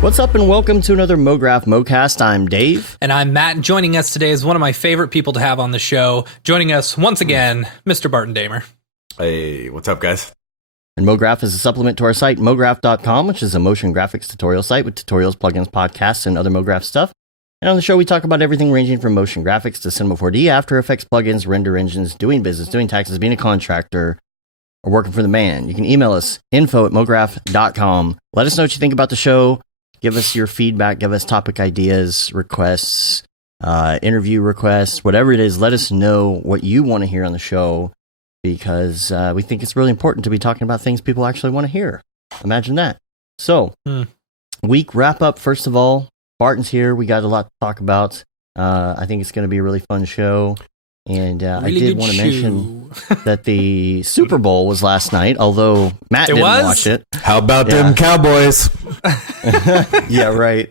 What's up and welcome to another Mograph Mocast. I'm Dave. And I'm Matt. And joining us today is one of my favorite people to have on the show. Joining us once again, Mr. Barton Damer. Hey, what's up, guys? And Mograph is a supplement to our site, mograph.com, which is a motion graphics tutorial site with tutorials, plugins, podcasts, and other Mograph stuff. And on the show, we talk about everything ranging from motion graphics to Cinema 4D, After Effects plugins, render engines, doing business, doing taxes, being a contractor, or working for the man. You can email us, info@mograph.com. Let us know what you think about the show. Give us your feedback, give us topic ideas, requests, interview requests, whatever it is. Let us know what you want to hear on the show because we think it's really important to be talking about things people actually want to hear. Imagine that. So, week wrap up, first of all. Barton's here. We got a lot to talk about. I think it's going to be a really fun show. And I did want to mention that the Super Bowl was last night, although Matt didn't watch it. How about them Cowboys? Yeah, right.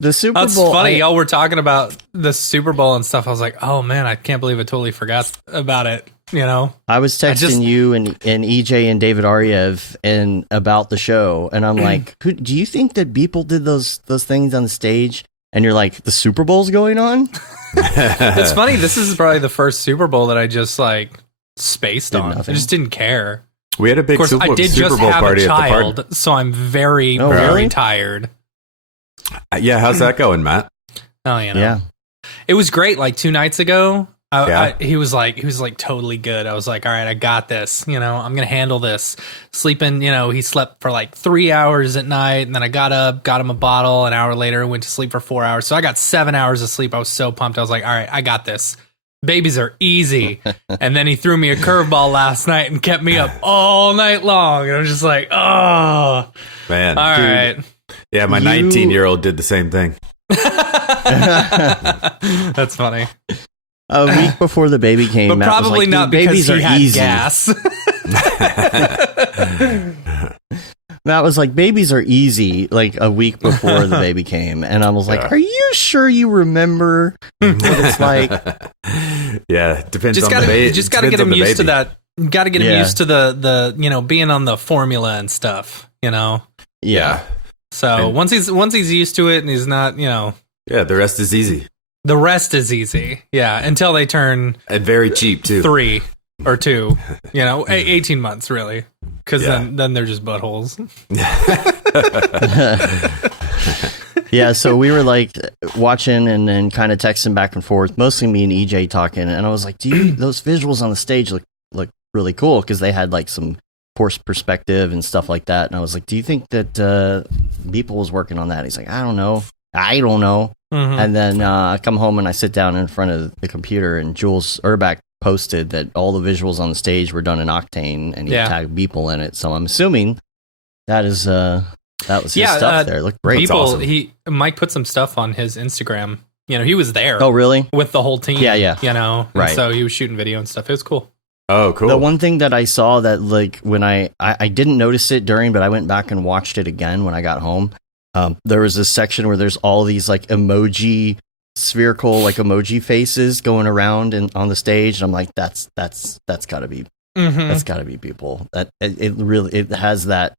The Super That's Bowl. funny. Y'all were talking about the Super Bowl and stuff. I was like, oh man, I can't believe I totally forgot about it. You know, I was texting you and EJ and David Ariev and about the show, and I'm like, do you think that people did those things on the stage? And you're like, the Super Bowl's going on? It's funny. This is probably the first Super Bowl that I just like spaced on. I just didn't care. We had a big Super Bowl party at the party, so I'm very, very tired. Yeah, how's that going, Matt? Oh, you know, yeah, it was great. Like 2 nights ago, he was like totally good. I was like, all right, I got this. You know, I'm gonna handle this. Sleeping, you know, he slept for like 3 hours at night, and then I got up, got him a bottle. An hour later, went to sleep for 4 hours. So I got 7 hours of sleep. I was so pumped. I was like, all right, I got this. Babies are easy. And then he threw me a curveball last night and kept me up all night long. And I was just like, oh man, all right. Yeah, my 19-year-old did the same thing. That's funny. A week before the baby came, but Matt probably was like, not babies because he are had easy. gas. Matt was like, babies are easy, like a week before the baby came. And I was like, are you sure you remember what it's like? Yeah, depends on the baby. Just got to get him used to that. Got to get him used to the you know, being on the formula and stuff, you know? Yeah. So once he's used to it and he's not, you know. Yeah, the rest is easy. The rest is easy. Yeah, until they turn. And very cheap, too. 3 or 2, you know, 18 months, really. Because then they're just buttholes. Yeah, so we were like watching and then kind of texting back and forth, mostly me and EJ talking. And I was like, those visuals on the stage look really cool because they had like some force perspective and stuff like that. And I was like, do you think that Beeple was working on that? He's like, I don't know. Mm-hmm. And then I come home and I sit down in front of the computer and Jules Urbach posted that all the visuals on the stage were done in Octane and he tagged Beeple in it. So I'm assuming that was his stuff there. It looked great. Beeple, awesome. Mike put some stuff on his Instagram. You know, he was there. Oh, really? With the whole team. Yeah. You know, right. And so he was shooting video and stuff. It was cool. Oh, cool. The one thing that I saw that like when I didn't notice it during, but I went back and watched it again when I got home. There was this section where there's all these like spherical like emoji faces going around and on the stage, and I'm like, that's gotta be that's gotta be people. That it really has that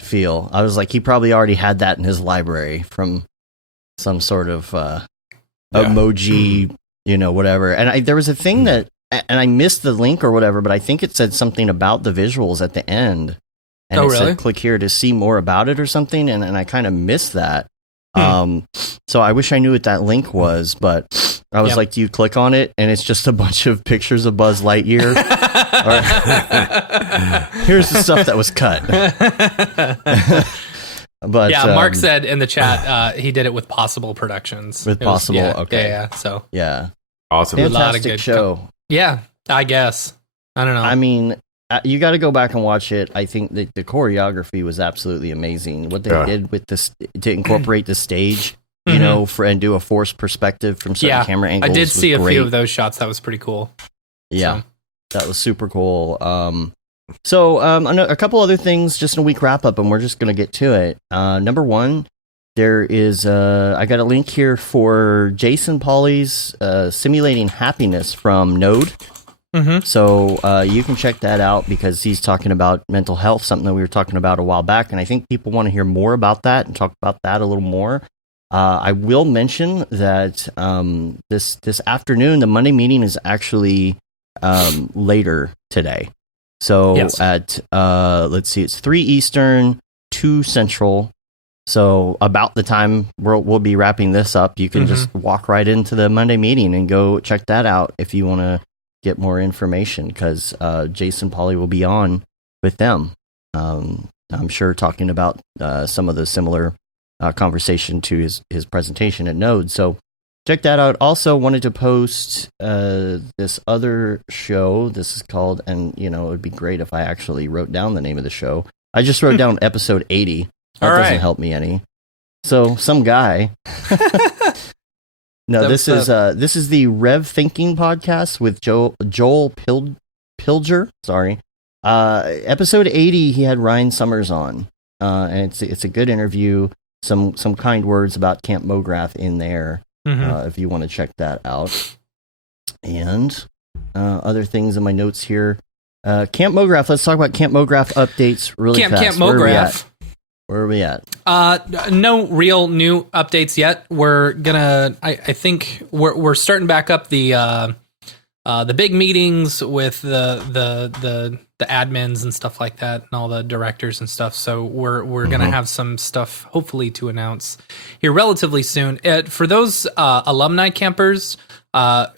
feel. I was like, he probably already had that in his library from some sort of emoji, you know, whatever. And there was a thing that, and I missed the link or whatever, but I think it said something about the visuals at the end. And it said, click here to see more about it or something. And I kind of missed that. So I wish I knew what that link was, but I was like, do you click on it? And it's just a bunch of pictures of Buzz Lightyear. Here's the stuff that was cut. But yeah, Mark said in the chat he did it with Possible Productions. With Possible, okay. Yeah, so. Yeah. Awesome. Fantastic a lot of good show. Yeah, I guess. I don't know. I mean, you got to go back and watch it. I think that the choreography was absolutely amazing. What they did with this to incorporate the stage, you know, and do a forced perspective from certain camera angles. I did see a great. few of those shots. That was pretty cool. Yeah, that was super cool. So a couple other things, just in a week wrap up, and we're just going to get to it. Number one, there is I got a link here for Jason Pauly's Simulating Happiness from Node. So you can check that out because he's talking about mental health, something that we were talking about a while back. And I think people want to hear more about that and talk about that a little more. I will mention that this afternoon, the Monday meeting is actually later today. So at, let's see, it's 3 Eastern, 2 Central. So about the time we'll be wrapping this up, you can just walk right into the Monday meeting and go check that out if you want to get more information, because Jason Pauly will be on with them. I'm sure talking about some of the similar conversation to his presentation at Node. So check that out. Also wanted to post this other show. This is called, and it would be great if I actually wrote down the name of the show. I just wrote down episode 80. That doesn't help me any. So some guy. No, this is the Rev Thinking podcast with Joel Pilger. Sorry, episode 80. He had Ryan Summers on, and it's a good interview. Some kind words about Camp Mograph in there, if you want to check that out. And other things in my notes here. Camp Mograph. Let's talk about Camp Mograph updates really fast. Camp Mograph. Where are we at? No real new updates yet. We're gonna. I think we're starting back up the big meetings with the admins and stuff like that, and all the directors and stuff. So we're gonna have some stuff hopefully to announce here relatively soon. For those alumni campers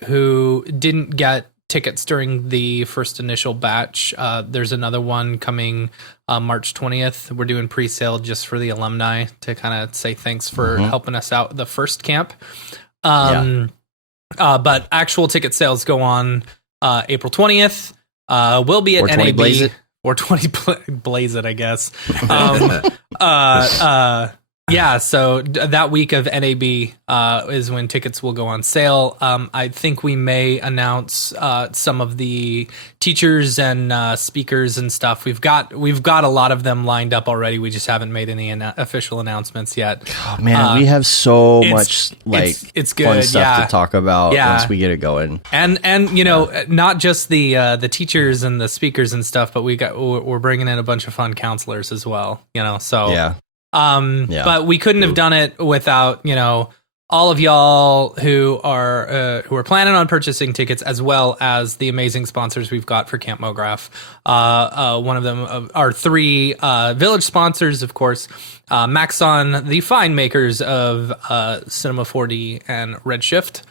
who didn't get tickets during the first initial batch, there's another one coming March 20th. We're doing pre-sale just for the alumni to kind of say thanks for helping us out the first camp. But actual ticket sales go on April 20th. We'll be at NAB Blaze It. or 20 Blaze It, I guess. Yeah, so that week of NAB is when tickets will go on sale. I think we may announce some of the teachers and speakers and stuff. We've got a lot of them lined up already. We just haven't made any official announcements yet. Oh, man, we have so much it's good, fun stuff to talk about once we get it going. And not just the teachers and the speakers and stuff, but we're bringing in a bunch of fun counselors as well. So yeah. But we couldn't have done it without, all of y'all who are planning on purchasing tickets, as well as the amazing sponsors we've got for Camp Mograph. One of them are 3 village sponsors, of course. Maxon, the fine makers of Cinema 4D and Redshift.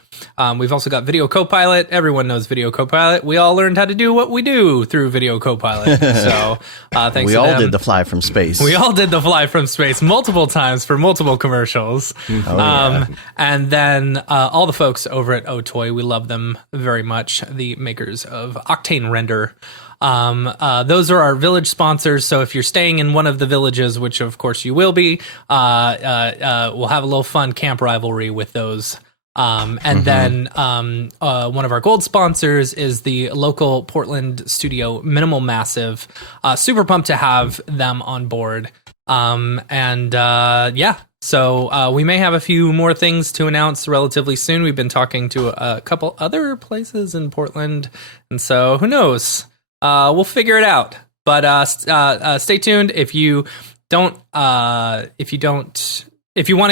We've also got Video Copilot. Everyone knows Video Copilot. We all learned how to do what we do through Video Copilot. So thanks to them. We all did the fly from space. We all did the fly from space multiple times for multiple commercials. And then all the folks over at Otoy, we love them very much. The makers of Octane Render. Those are our village sponsors. So if you're staying in one of the villages, which of course you will be, we'll have a little fun camp rivalry with those. And then one of our gold sponsors is the local Portland studio Minimal Massive. Super pumped to have them on board. So we may have a few more things to announce relatively soon. We've been talking to a couple other places in Portland, and so who knows? We'll figure it out. But stay tuned. If you want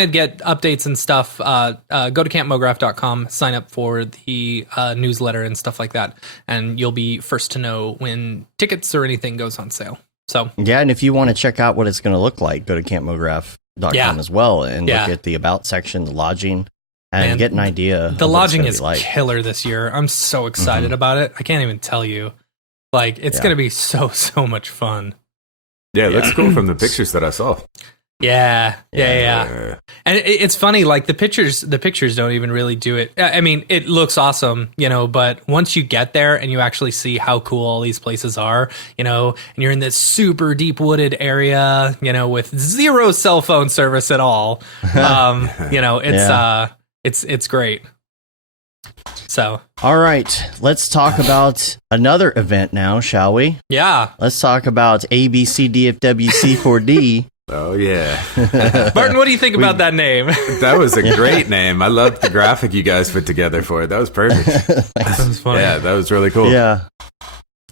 to get updates and stuff, go to campmograph.com, sign up for the newsletter and stuff like that, and you'll be first to know when tickets or anything goes on sale. So yeah, and if you want to check out what it's going to look like, go to campmograph.com as well and look at the about section, the lodging, and get an idea. The lodging is killer this year. I'm so excited about it. I can't even tell you. It's going to be so much fun. Yeah, it looks cool from the pictures that I saw. Yeah. And it's funny, the pictures don't even really do it. I mean, it looks awesome, but once you get there and you actually see how cool all these places are, and you're in this super deep wooded area, with 0 cell phone service at all, it's great. So, all right, let's talk about another event now, shall we? Yeah. Let's talk about ABCDFWC4D. Oh, yeah. Barton, what do you think about that name? That was a great name. I loved the graphic you guys put together for it. That was perfect. That was funny. Yeah, that was really cool. Yeah.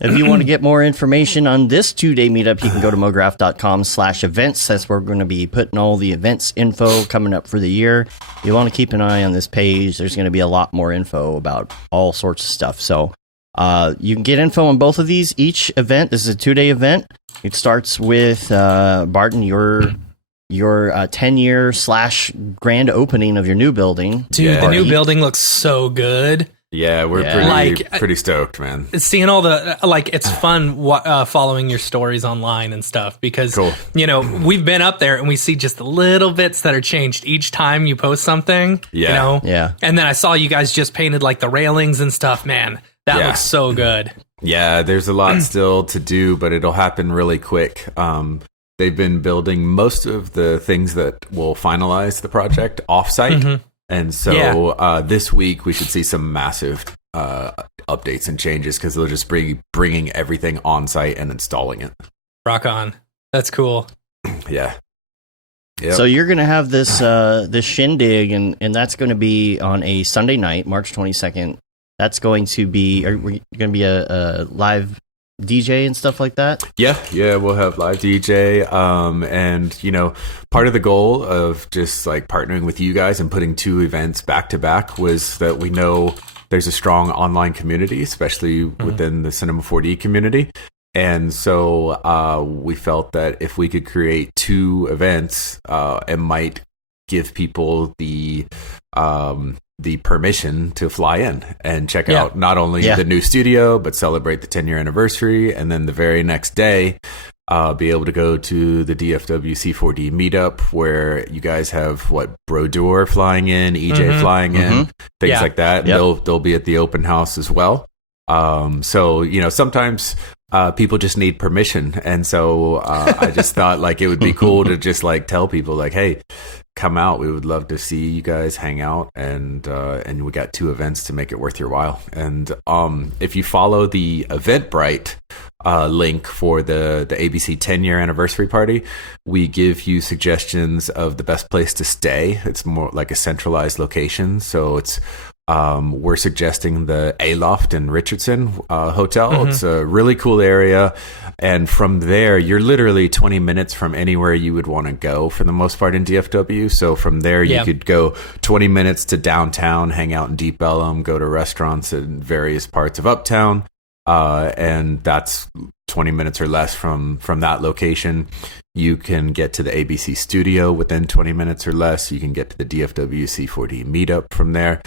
If you want to get more information on this 2-day meetup, you can go to mograph.com/events. That's where we're going to be putting all the events info coming up for the year. You want to keep an eye on this page. There's going to be a lot more info about all sorts of stuff. So you can get info on both of these. Each event, this is a 2-day event. It starts with, Barton, your 10-year / grand opening of your new building. Dude, the new building looks so good. Yeah, we're pretty stoked, man. Seeing all the, it's fun following your stories online and stuff because, we've been up there and we see just the little bits that are changed each time you post something, Yeah. And then I saw you guys just painted like the railings and stuff, man. That looks so good. Yeah, there's a lot still to do, but it'll happen really quick. They've been building most of the things that will finalize the project offsite. Mm-hmm. And so this week we should see some massive updates and changes because they'll just be bringing everything on site and installing it. Rock on. That's cool. Yeah. Yep. So you're going to have this shindig, and that's going to be on a Sunday night, March 22nd. That's going to be a live DJ and stuff like that? Yeah, we'll have live DJ. And, part of the goal of just like partnering with you guys and putting 2 events back to back was that we know there's a strong online community, especially within the Cinema 4D community. And so we felt that if we could create 2 events, it might give people the permission to fly in and check out not only the new studio, but celebrate the 10-year anniversary. And then the very next day, be able to go to the DFW C4D meetup where you guys have Brodeur flying in, EJ flying in, things like that. Yep. They'll be at the open house as well. So, sometimes people just need permission. And so I just thought it would be cool to just tell people hey, come out. We would love to see you guys hang out, and we got 2 events to make it worth your while. And if you follow the Eventbrite link for the ABC 10-year anniversary party, we give you suggestions of the best place to stay. It's more like a centralized location, so it's we're suggesting the Aloft in Richardson Hotel. It's a really cool area. And from there, you're literally 20 minutes from anywhere you would want to go for the most part in DFW. So from there, you could go 20 minutes to downtown, hang out in Deep Ellum, go to restaurants in various parts of Uptown. And that's 20 minutes or less from that location. You can get to the ABC studio within 20 minutes or less. You can get to the DFW C4D meetup from there.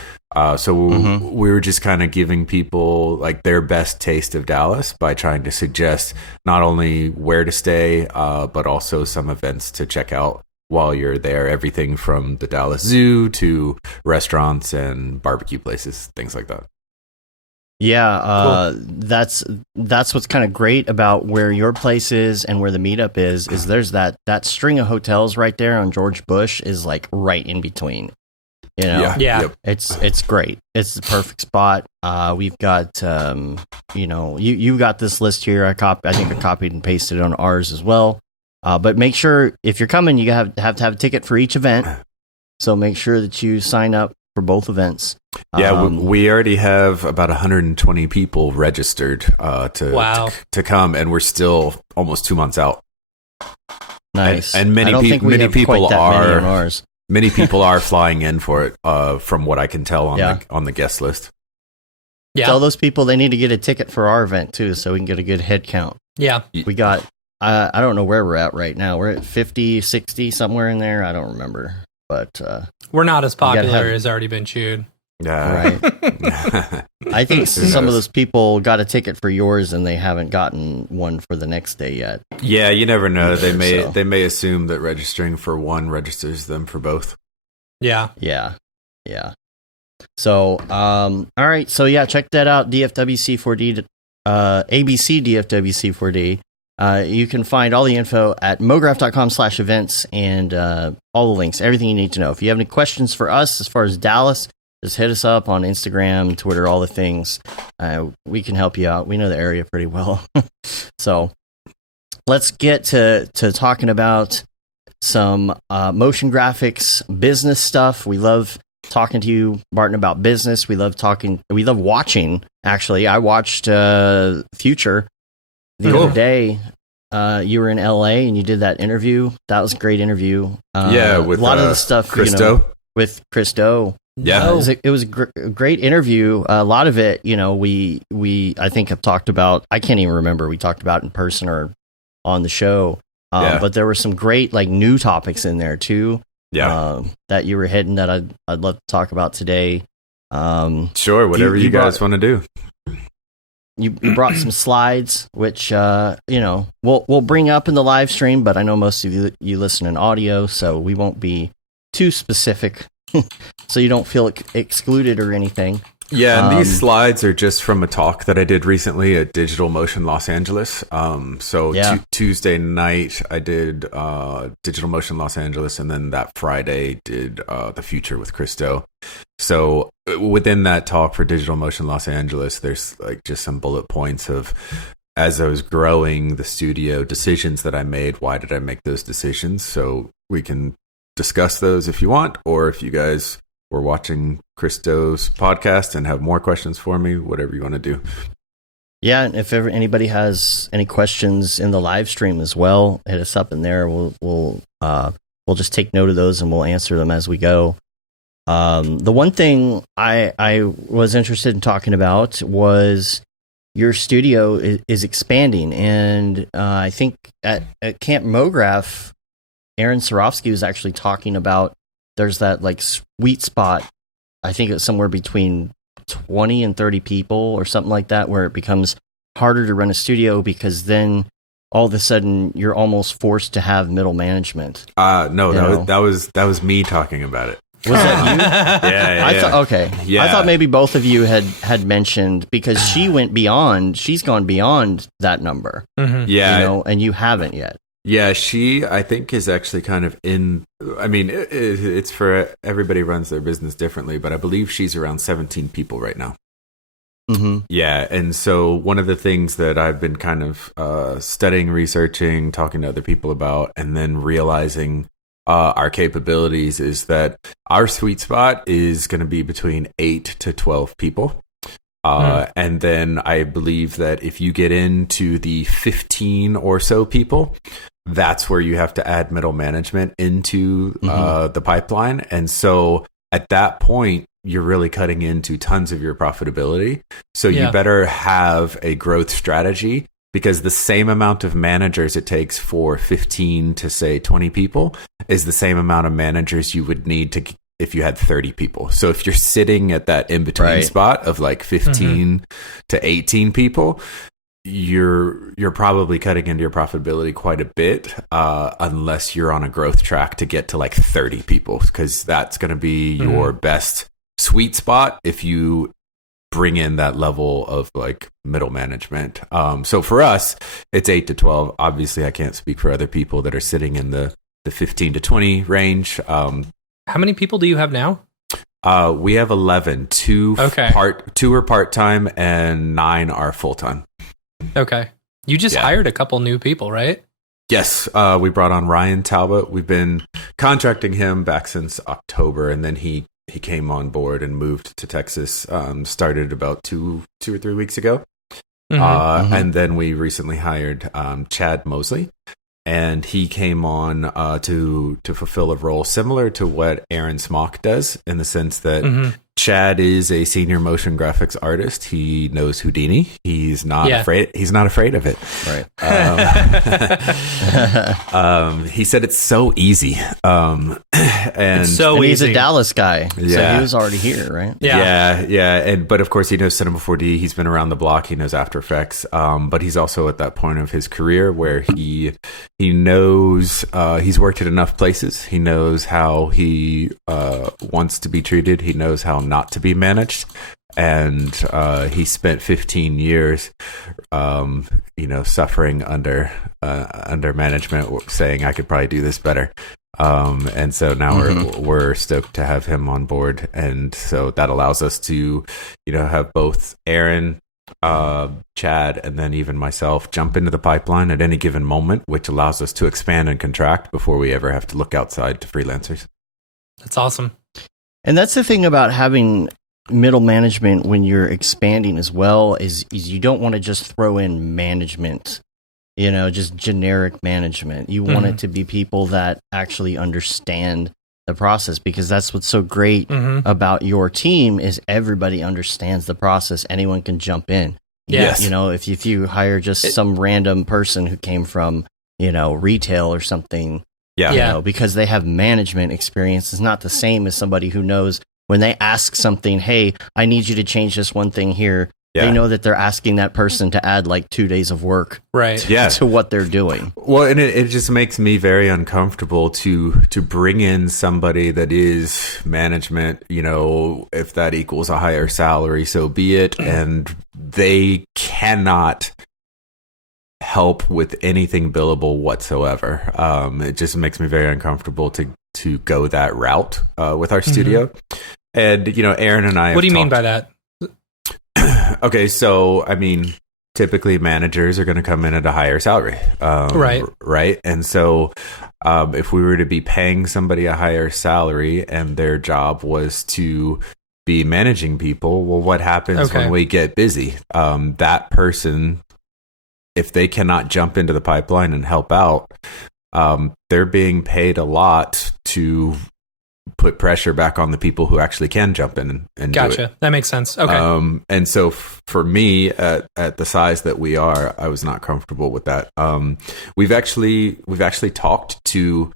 So we were just kind of giving people their best taste of Dallas by trying to suggest not only where to stay, but also some events to check out while you're there. Everything from the Dallas Zoo to restaurants and barbecue places, things like that. Yeah, cool. That's what's kind of great about where your place is and where the meetup is there's that string of hotels right there on George Bush is right in between. It's great. It's the perfect spot. We've got you got this list here. I think I copied and pasted it on ours as well. But make sure if you're coming, you have to have a ticket for each event. So make sure that you sign up for both events. Yeah, we already have about 120 people registered to come, and we're still almost 2 months out. Nice. And many people are flying in for it, from what I can tell on the guest list. Yeah. Tell those people they need to get a ticket for our event too, so we can get a good head count. Yeah. We got, I don't know where we're at right now. We're at 50, 60, somewhere in there. I don't remember. But we're not as popular as Already Been Chewed. Right. I think some of those people got a ticket for yours and they haven't gotten one for the next day yet. Yeah, you never know. They may assume that registering for one registers them for both. Yeah. So, all right. So check that out. DFWC4D, ABC DFWC4D. You can find all the info at mograph.com/events and all the links, everything you need to know. If you have any questions for us as far as Dallas, just hit us up on Instagram, Twitter, all the things. We can help you out. We know the area pretty well. So let's get to talking about some motion graphics business stuff. We love talking to you, Barton, about business. We love watching. Actually, I watched Future the other day. You were in LA and you did that interview. That was a great interview. With a lot of the stuff with Christo. Yeah, it was a great interview. A lot of it, we I think have talked about. I can't even remember we talked about in person or on the show. But there were some great new topics in there too. Yeah, that you were hitting that I'd love to talk about today. Sure, whatever you guys want to do. You brought some slides, which we'll bring up in the live stream, but I know most of you listen in audio, so we won't be too specific, so you don't feel excluded or anything. Yeah, and these slides are just from a talk that I did recently at Digital Motion Los Angeles. Tuesday night I did Digital Motion Los Angeles, and then that Friday did The Future with Christo. So within that talk for Digital Motion Los Angeles, there's just some bullet points of, as I was growing the studio, decisions that I made. Why did I make those decisions? So we can discuss those if you want, or if you guys were watching Christo's podcast and have more questions for me, whatever you want to do. Yeah, and if ever anybody has any questions in the live stream as well, hit us up in there. We'll just take note of those and we'll answer them as we go. The one thing I was interested in talking about was your studio is expanding, and I think at Camp Mograph, Aaron Sorofsky was actually talking about there's that sweet spot. I think it's somewhere between 20 and 30 people or something like that, where it becomes harder to run a studio because then all of a sudden you're almost forced to have middle management. No, that was me talking about it. Was that you? Yeah. Okay. Yeah. I thought maybe both of you had mentioned, because she's gone beyond that number. Mm-hmm. Yeah. And you haven't yet. Yeah, she, I think, is actually kind of it's for everybody runs their business differently, but I believe she's around 17 people right now. Mm-hmm. Yeah, and so one of the things that I've been kind of studying, researching, talking to other people about, and then realizing our capabilities is that our sweet spot is going to be between 8 to 12 people. And then I believe that if you get into the 15 or so people, that's where you have to add middle management into the pipeline. And so at that point, you're really cutting into tons of your profitability. So you better have a growth strategy, because the same amount of managers it takes for 15 to say 20 people is the same amount of managers you would need to if you had 30 people. So if you're sitting at that in-between spot of 15 to 18 people, you're probably cutting into your profitability quite a bit, unless you're on a growth track to get to 30 people, because that's going to be your best sweet spot if you bring in that level of middle management. So for us, it's 8 to 12. Obviously, I can't speak for other people that are sitting in the 15 to 20 range. How many people do you have now? We have 11. Two are part-time and 9 are full-time. Okay. You just hired a couple new people, right? Yes. We brought on Ryan Talbot. We've been contracting him back since October, and then he came on board and moved to Texas, started about 2 or 3 weeks ago. And then we recently hired Chad Mosley. And he came on to fulfill a role similar to what Aaron Smock does, in the sense that Chad is a senior motion graphics artist. He knows Houdini. He's not afraid. He's not afraid of it. Right. He said it's so easy. And he's a Dallas guy, so he was already here, right? Yeah. But of course, he knows Cinema 4D. He's been around the block. He knows After Effects. But he's also at that point of his career where he knows he's worked at enough places. He knows how he wants to be treated. He knows how not to be managed. And he spent 15 years, suffering under management, saying I could probably do this better. And so now we're stoked to have him on board, and so that allows us to, have both Aaron Chad, and then even myself jump into the pipeline at any given moment, which allows us to expand and contract before we ever have to look outside to freelancers. That's awesome. And that's the thing about having middle management when you're expanding as well is you don't want to just throw in management, just generic management. You want it to be people that actually understand the process, because that's what's so great about your team is everybody understands the process. Anyone can jump in. Yes. If you hire just some random person who came from, retail or something, because they have management experience, is not the same as somebody who knows when they ask something, hey, I need you to change this one thing here. They know that they're asking that person to add like 2 days of work to what they're doing. Well, and it just makes me very uncomfortable to bring in somebody that is management, if that equals a higher salary, so be it. And they cannot help with anything billable whatsoever. It just makes me very uncomfortable to go that route with our studio. And, Aaron and I. What do you mean by that? Okay, so typically managers are going to come in at a higher salary, right? And so, if we were to be paying somebody a higher salary and their job was to be managing people, well, what happens when we get busy? That person, if they cannot jump into the pipeline and help out, they're being paid a lot to put pressure back on the people who actually can jump in and do it. That makes sense. Okay. And so for me, at the size that we are, I was not comfortable with that. We've actually talked to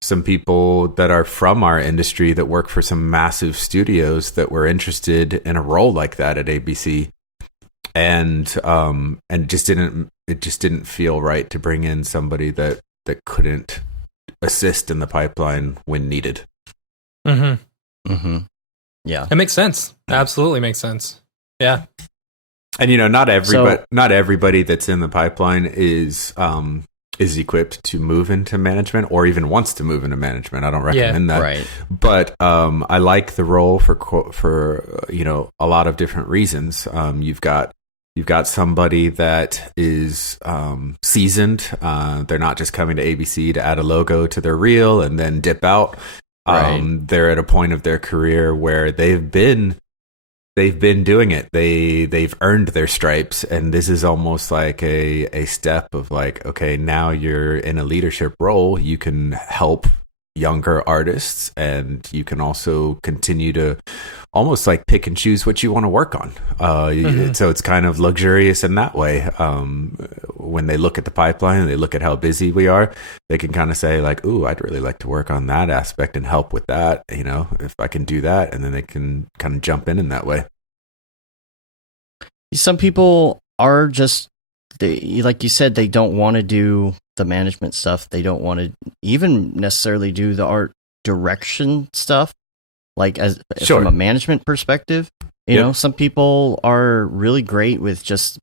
some people that are from our industry that work for some massive studios that were interested in a role like that at ABC, and it just didn't feel right to bring in somebody that couldn't assist in the pipeline when needed. Yeah, it makes sense. Absolutely makes sense. Yeah. And not everybody that's in the pipeline is equipped to move into management or even wants to move into management. I don't recommend that. Right. But I like the role for a lot of different reasons. You've got somebody that is seasoned. They're not just coming to ABC to add a logo to their reel and then dip out. They're at a point of their career where they've been doing it. They've earned their stripes, and this is almost like a step of like, okay, now you're in a leadership role. You can help younger artists, and you can also continue to almost like pick and choose what you want to work on. So it's kind of luxurious in that way. When they look at the pipeline and they look at how busy we are, they can kind of say like, ooh, I'd really like to work on that aspect and help with that, if I can do that. And then they can kind of jump in that way. Some people are just, like you said, they don't want to do the management stuff. They don't want to even necessarily do the art direction stuff. Like from a management perspective, some people are really great with just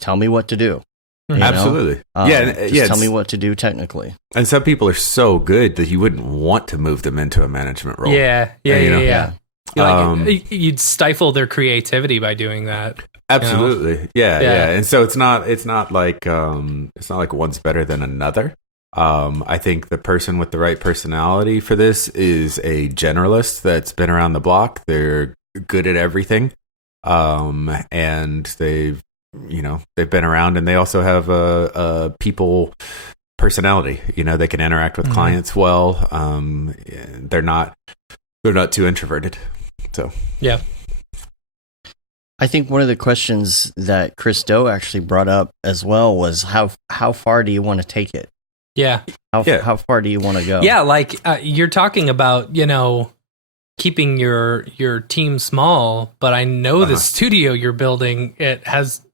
tell me what to do. Absolutely. Tell me what to do technically. And some people are so good that you wouldn't want to move them into a management role. Yeah. You'd stifle their creativity by doing that. Absolutely. Yeah. And so it's not like one's better than another. I think the person with the right personality for this is a generalist that's been around the block. They're good at everything. And they've been around, and they also have a people personality. They can interact with clients well. They're not too introverted. So, yeah. I think one of the questions that Chris Doe actually brought up as well was how far do you want to take it? Yeah. How far do you want to go? Yeah, like you're talking about, keeping your team small, but I know the studio you're building,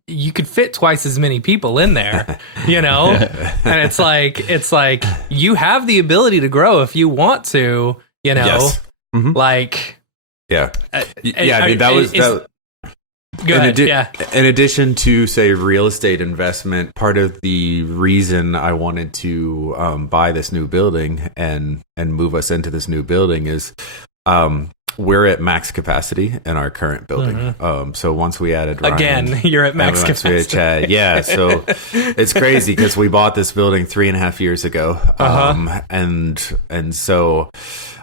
you could fit twice as many people in there, and it's like you have the ability to grow if you want to, Yes. Like, yeah. That Go ahead. In addition to, say, real estate investment, part of the reason I wanted to buy this new building and move us into this new building is we're at max capacity in our current building. So once we added Ryan, again, you're at max capacity. Chad, yeah. So it's crazy because we bought this building 3.5 years ago, and so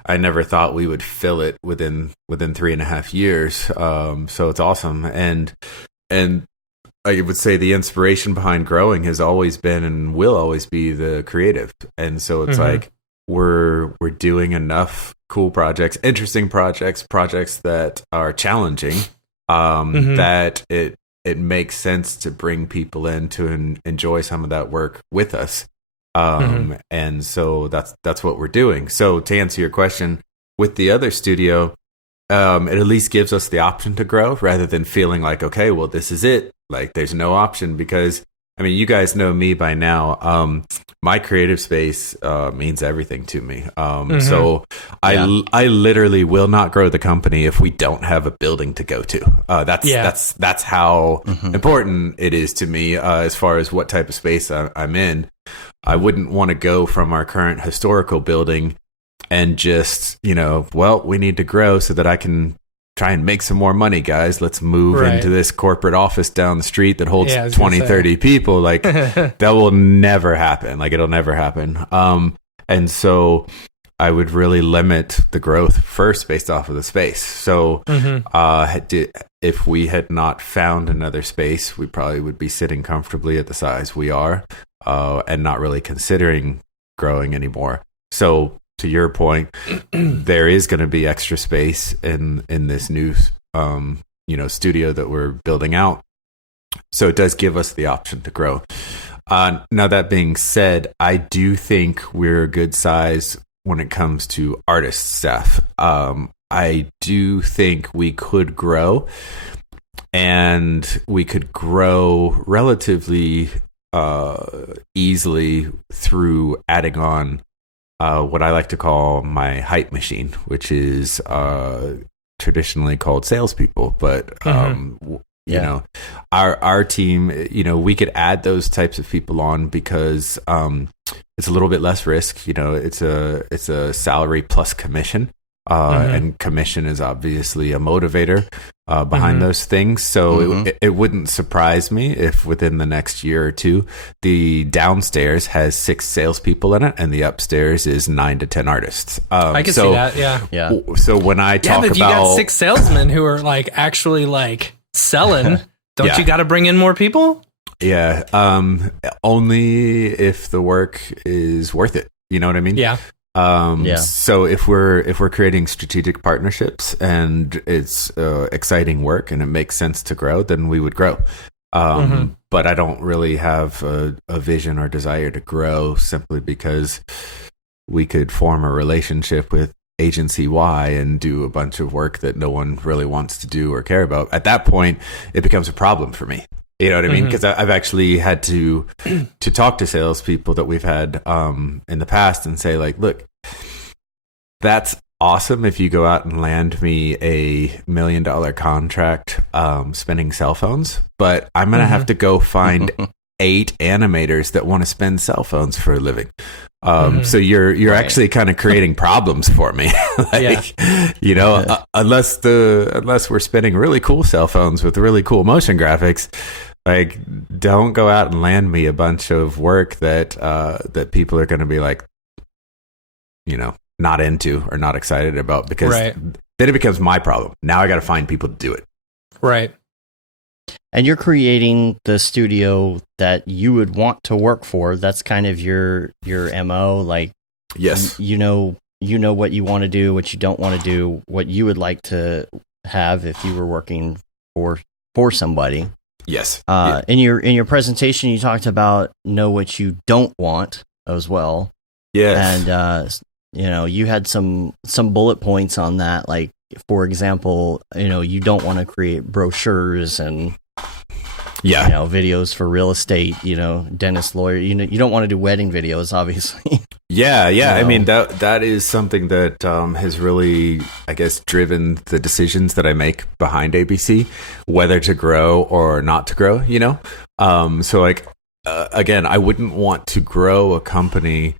I never thought we would fill it within 3.5 years. So it's awesome, and I would say the inspiration behind growing has always been and will always be the creative, and so it's like we're doing enough cool projects, interesting projects that are challenging, that it makes sense to bring people in to enjoy some of that work with us. And so that's what we're doing. So to answer your question, with the other studio, it at least gives us the option to grow rather than feeling like, okay, well, this is it. Like there's no option, because I mean, you guys know me by now. My creative space means everything to me. So I literally will not grow the company if we don't have a building to go to. That's how important it is to me, as far as what type of space I'm in. I wouldn't want to go from our current historical building and just, well, we need to grow so that I can try and make some more money, guys. Let's move into this corporate office down the street that holds 20, 30 people. Like that will never happen. Like it'll never happen. And so I would really limit the growth first based off of the space. So if we had not found another space, we probably would be sitting comfortably at the size we are, and not really considering growing anymore. So to your point, there is going to be extra space in this new studio that we're building out. So it does give us the option to grow. Now that being said, I do think we're a good size when it comes to artist staff. I do think we could grow, and we could grow relatively easily through adding on what I like to call my hype machine, which is traditionally called salespeople. But our team, we could add those types of people on because it's a little bit less risk. It's a salary plus commission, and commission is obviously a motivator behind those things. So it wouldn't surprise me if within the next year or two, the downstairs has 6 salespeople in it, and the upstairs is 9 to 10 artists. I can see that. Yeah. So when I talk but if about, you got 6 salesmen who are like actually like selling, don't you got to bring in more people? Yeah. Only if the work is worth it. You know what I mean? Yeah. So if we're creating strategic partnerships and it's exciting work and it makes sense to grow, then we would grow. But I don't really have a vision or desire to grow simply because we could form a relationship with agency Y and do a bunch of work that no one really wants to do or care about. At that point, it becomes a problem for me. You know what I mean? Because I've actually had to talk to salespeople that we've had in the past and say, like, look, that's awesome if you go out and land me a $1 million contract spinning cell phones, but I'm going to have to go find 8 animators that want to spin cell phones for a living. So you're actually kind of creating problems for me. Unless we're spinning really cool cell phones with really cool motion graphics, like don't go out and land me a bunch of work that people are going to be like, not into or not excited about, because then it becomes my problem. Now I got to find people to do it. Right. And you're creating the studio that you would want to work for. That's kind of your MO. Like, yes, you know what you want to do, what you don't want to do, what you would like to have if you were working for somebody. Yes. In your presentation, you talked about know what you don't want as well. Yes. And you had some bullet points on that. Like, for example, you don't want to create brochures and videos for real estate, dentist, lawyer, you don't want to do wedding videos, obviously. Yeah. I mean, that is something that has really, I guess, driven the decisions that I make behind ABC, whether to grow or not to grow, So like, again, I wouldn't want to grow a company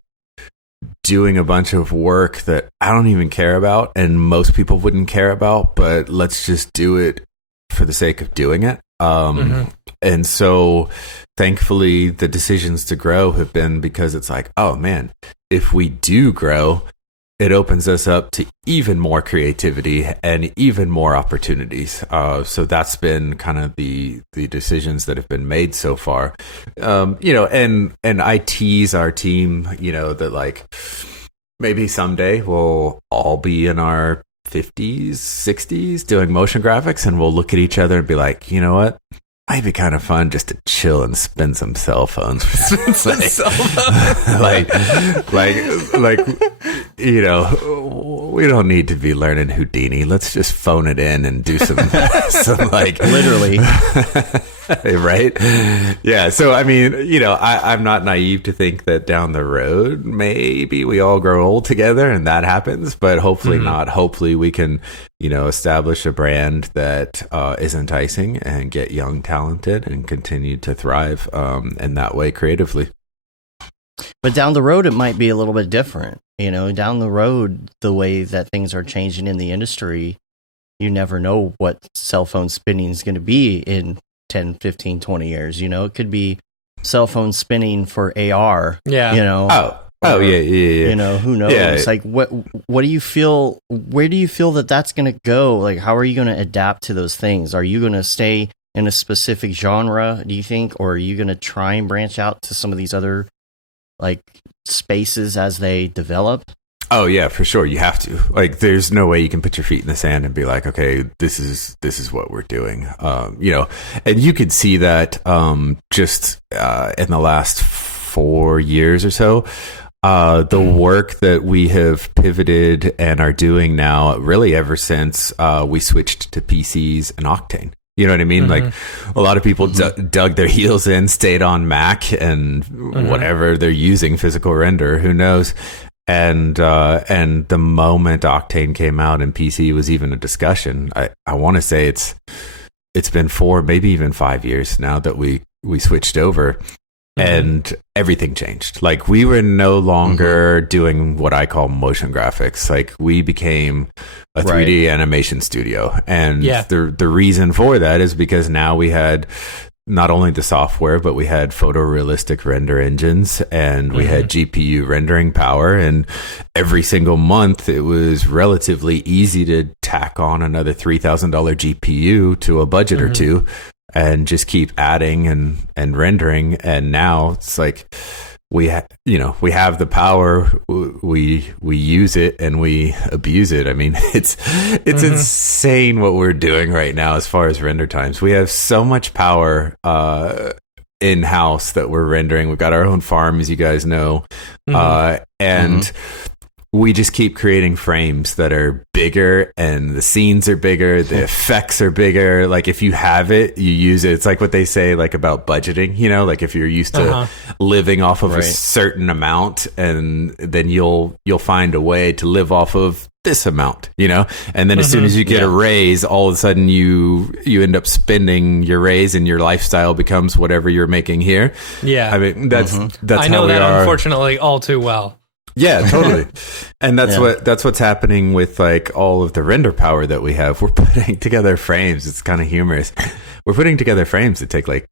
doing a bunch of work that I don't even care about and most people wouldn't care about, but let's just do it for the sake of doing it. And so thankfully the decisions to grow have been because it's like, oh man, if we do grow, it opens us up to even more creativity and even more opportunities. So that's been kind of the decisions that have been made so far. And I tease our team, that like maybe someday we'll all be in our 50s, 60s doing motion graphics, and we'll look at each other and be like, you know what? Might be kind of fun just to chill and spin some cell phones. like, we don't need to be learning Houdini. Let's just phone it in and do some like literally. Right? Yeah. So, I mean, I'm not naive to think that down the road, maybe we all grow old together and that happens, but hopefully not. Hopefully we can, establish a brand that is enticing and get young, talented and continue to thrive in that way creatively. But down the road, it might be a little bit different. Down the road, the way that things are changing in the industry, you never know what cell phone spinning is going to be in 10, 15, 20 years. It could be cell phone spinning for AR. Yeah. Oh, yeah. Who knows? Yeah. Like, what do you feel? Where do you feel that that's going to go? Like, how are you going to adapt to those things? Are you going to stay in a specific genre, do you think? Or are you going to try and branch out to some of these other, like, spaces as they develop? Oh yeah, for sure. You have to. Like, there's no way you can put your feet in the sand and be like, okay, this is what we're doing. And you could see that just in the last 4 years or so. The work that we have pivoted and are doing now, really ever since we switched to PCs and Octane. You know what I mean? Like, a lot of people dug their heels in, stayed on Mac and whatever they're using, physical render, who knows? And the moment Octane came out and PC was even a discussion, I want to say it's been 4, maybe even 5 years now that we switched over, and everything changed. Like, we were no longer doing what I call motion graphics. Like, we became a 3D animation studio, and the reason for that is because now we had not only the software, but we had photorealistic render engines, and we had GPU rendering power. And every single month, it was relatively easy to tack on another $3,000 GPU to a budget or two, and just keep adding and rendering. And now it's like we have the power, we use it and we abuse it. I mean, it's insane what we're doing right now as far as render times. We have so much power in-house that we're rendering. We've got our own farm, as you guys know, and we just keep creating frames that are bigger, and the scenes are bigger, the effects are bigger. Like, if you have it, you use it. It's like what they say, like, about budgeting, like if you're used to living off of a certain amount, and then you'll find a way to live off of this amount, and then as soon as you get a raise, all of a sudden you end up spending your raise, and your lifestyle becomes whatever you're making here. Yeah. I mean, that's I know that, unfortunately, all too well. Yeah, totally. And that's what's happening with, like, all of the render power that we have. We're putting together frames. It's kind of humorous. We're putting together frames that take like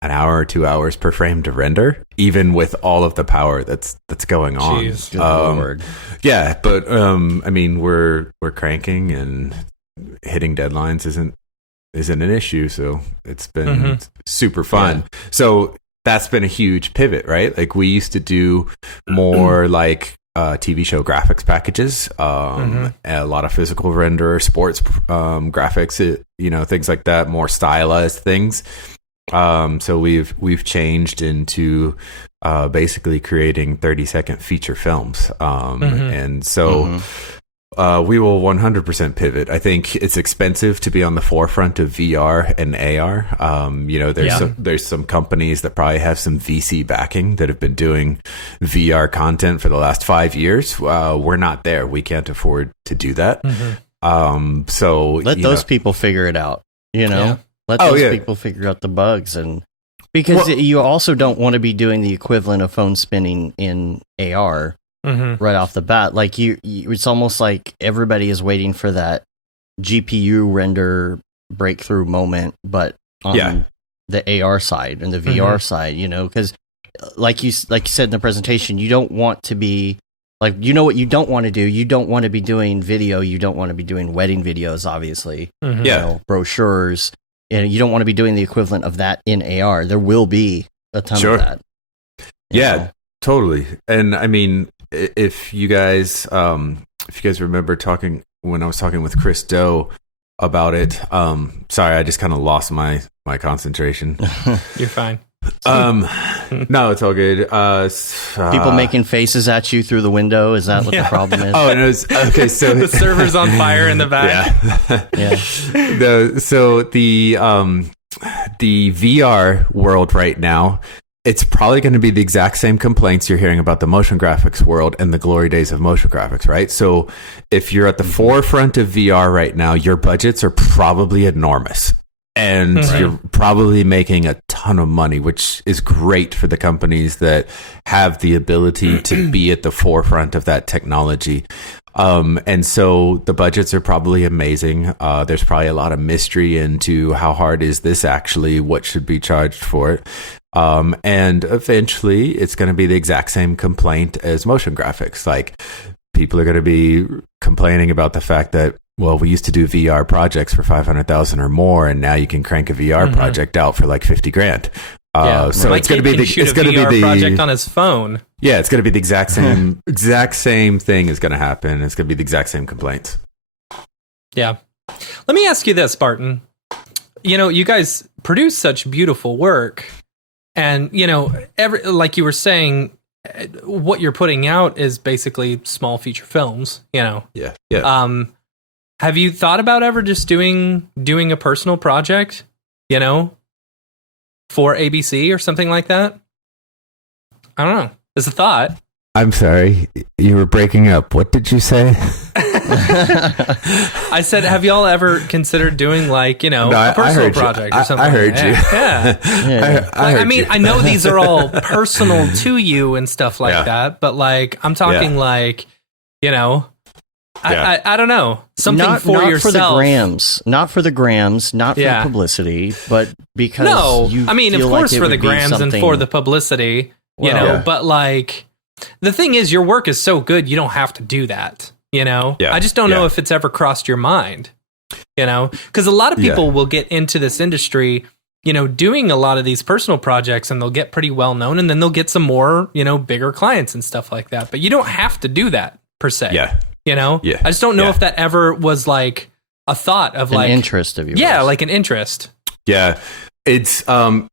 an hour or 2 hours per frame to render, even with all of the power that's going on. Jeez, good Lord. Yeah, but I mean, we're cranking, and hitting deadlines isn't an issue. So it's been super fun. Yeah. So that's been a huge pivot, right? Like, we used to do more like TV show graphics packages, a lot of physical render, sports graphics, things like that, more stylized things. So we've changed into basically creating 30-second feature films, and so. We will 100% pivot. I think it's expensive to be on the forefront of VR and AR. There's some companies that probably have some VC backing that have been doing VR content for the last 5 years. We're not there. We can't afford to do that. So let those people figure it out. Let those people figure out the bugs, and because you also don't want to be doing the equivalent of phone spinning in AR. right off the bat. Like it's almost like everybody is waiting for that GPU render breakthrough moment, but on the AR side and the VR side, because like you said in the presentation, you don't want to be like, what you don't want to do. You don't want to be doing video. You don't want to be doing wedding videos, obviously. Brochures, and you don't want to be doing the equivalent of that in AR. There will be a ton of that. Yeah, totally. And I mean, if you guys remember talking when I was talking with Chris Doe about it, sorry, I just kind of lost my concentration. You're fine. No, it's all good. People making faces at you through the window. Is that what the problem is? Oh, and it was okay. So the server's on fire in the back. So the VR world right now, it's probably going to be the exact same complaints you're hearing about the motion graphics world and the glory days of motion graphics, right? So if you're at the forefront of VR right now, your budgets are probably enormous. And you're probably making a ton of money, which is great for the companies that have the ability to be at the forefront of that technology. And so the budgets are probably amazing. There's probably a lot of mystery into how hard is this actually, what should be charged for it. And eventually it's going to be the exact same complaint as motion graphics. Like, people are going to be complaining about the fact that, well, we used to do VR projects for 500,000 or more, and now you can crank a VR project out for like 50 grand. So my it's going to be the project on his phone. Yeah, it's going to be the exact same thing is going to happen. It's going to be the exact same complaints. Yeah. Let me ask you this, Barton. You guys produce such beautiful work, and like you were saying, what you're putting out is basically small feature films. Yeah. Have you thought about ever just doing a personal project, for ABC or something like that? I don't know. It's a thought. I'm sorry, you were breaking up. What did you say? I said, have y'all ever considered doing a personal project or something? I heard you. Yeah. I know these are all personal to you and stuff like that, but I'm talking I don't know. Something not yourself. For the grams, not for the publicity, but because of course for the grams and for the publicity, but the thing is, your work is so good, you don't have to do that, I just don't know if it's ever crossed your mind, because a lot of people will get into this industry, doing a lot of these personal projects, and they'll get pretty well known, and then they'll get some more, bigger clients and stuff like that, but you don't have to do that per se. I just don't know if that ever was a thought of an interest of yours. Yeah, like an interest. Yeah, it's the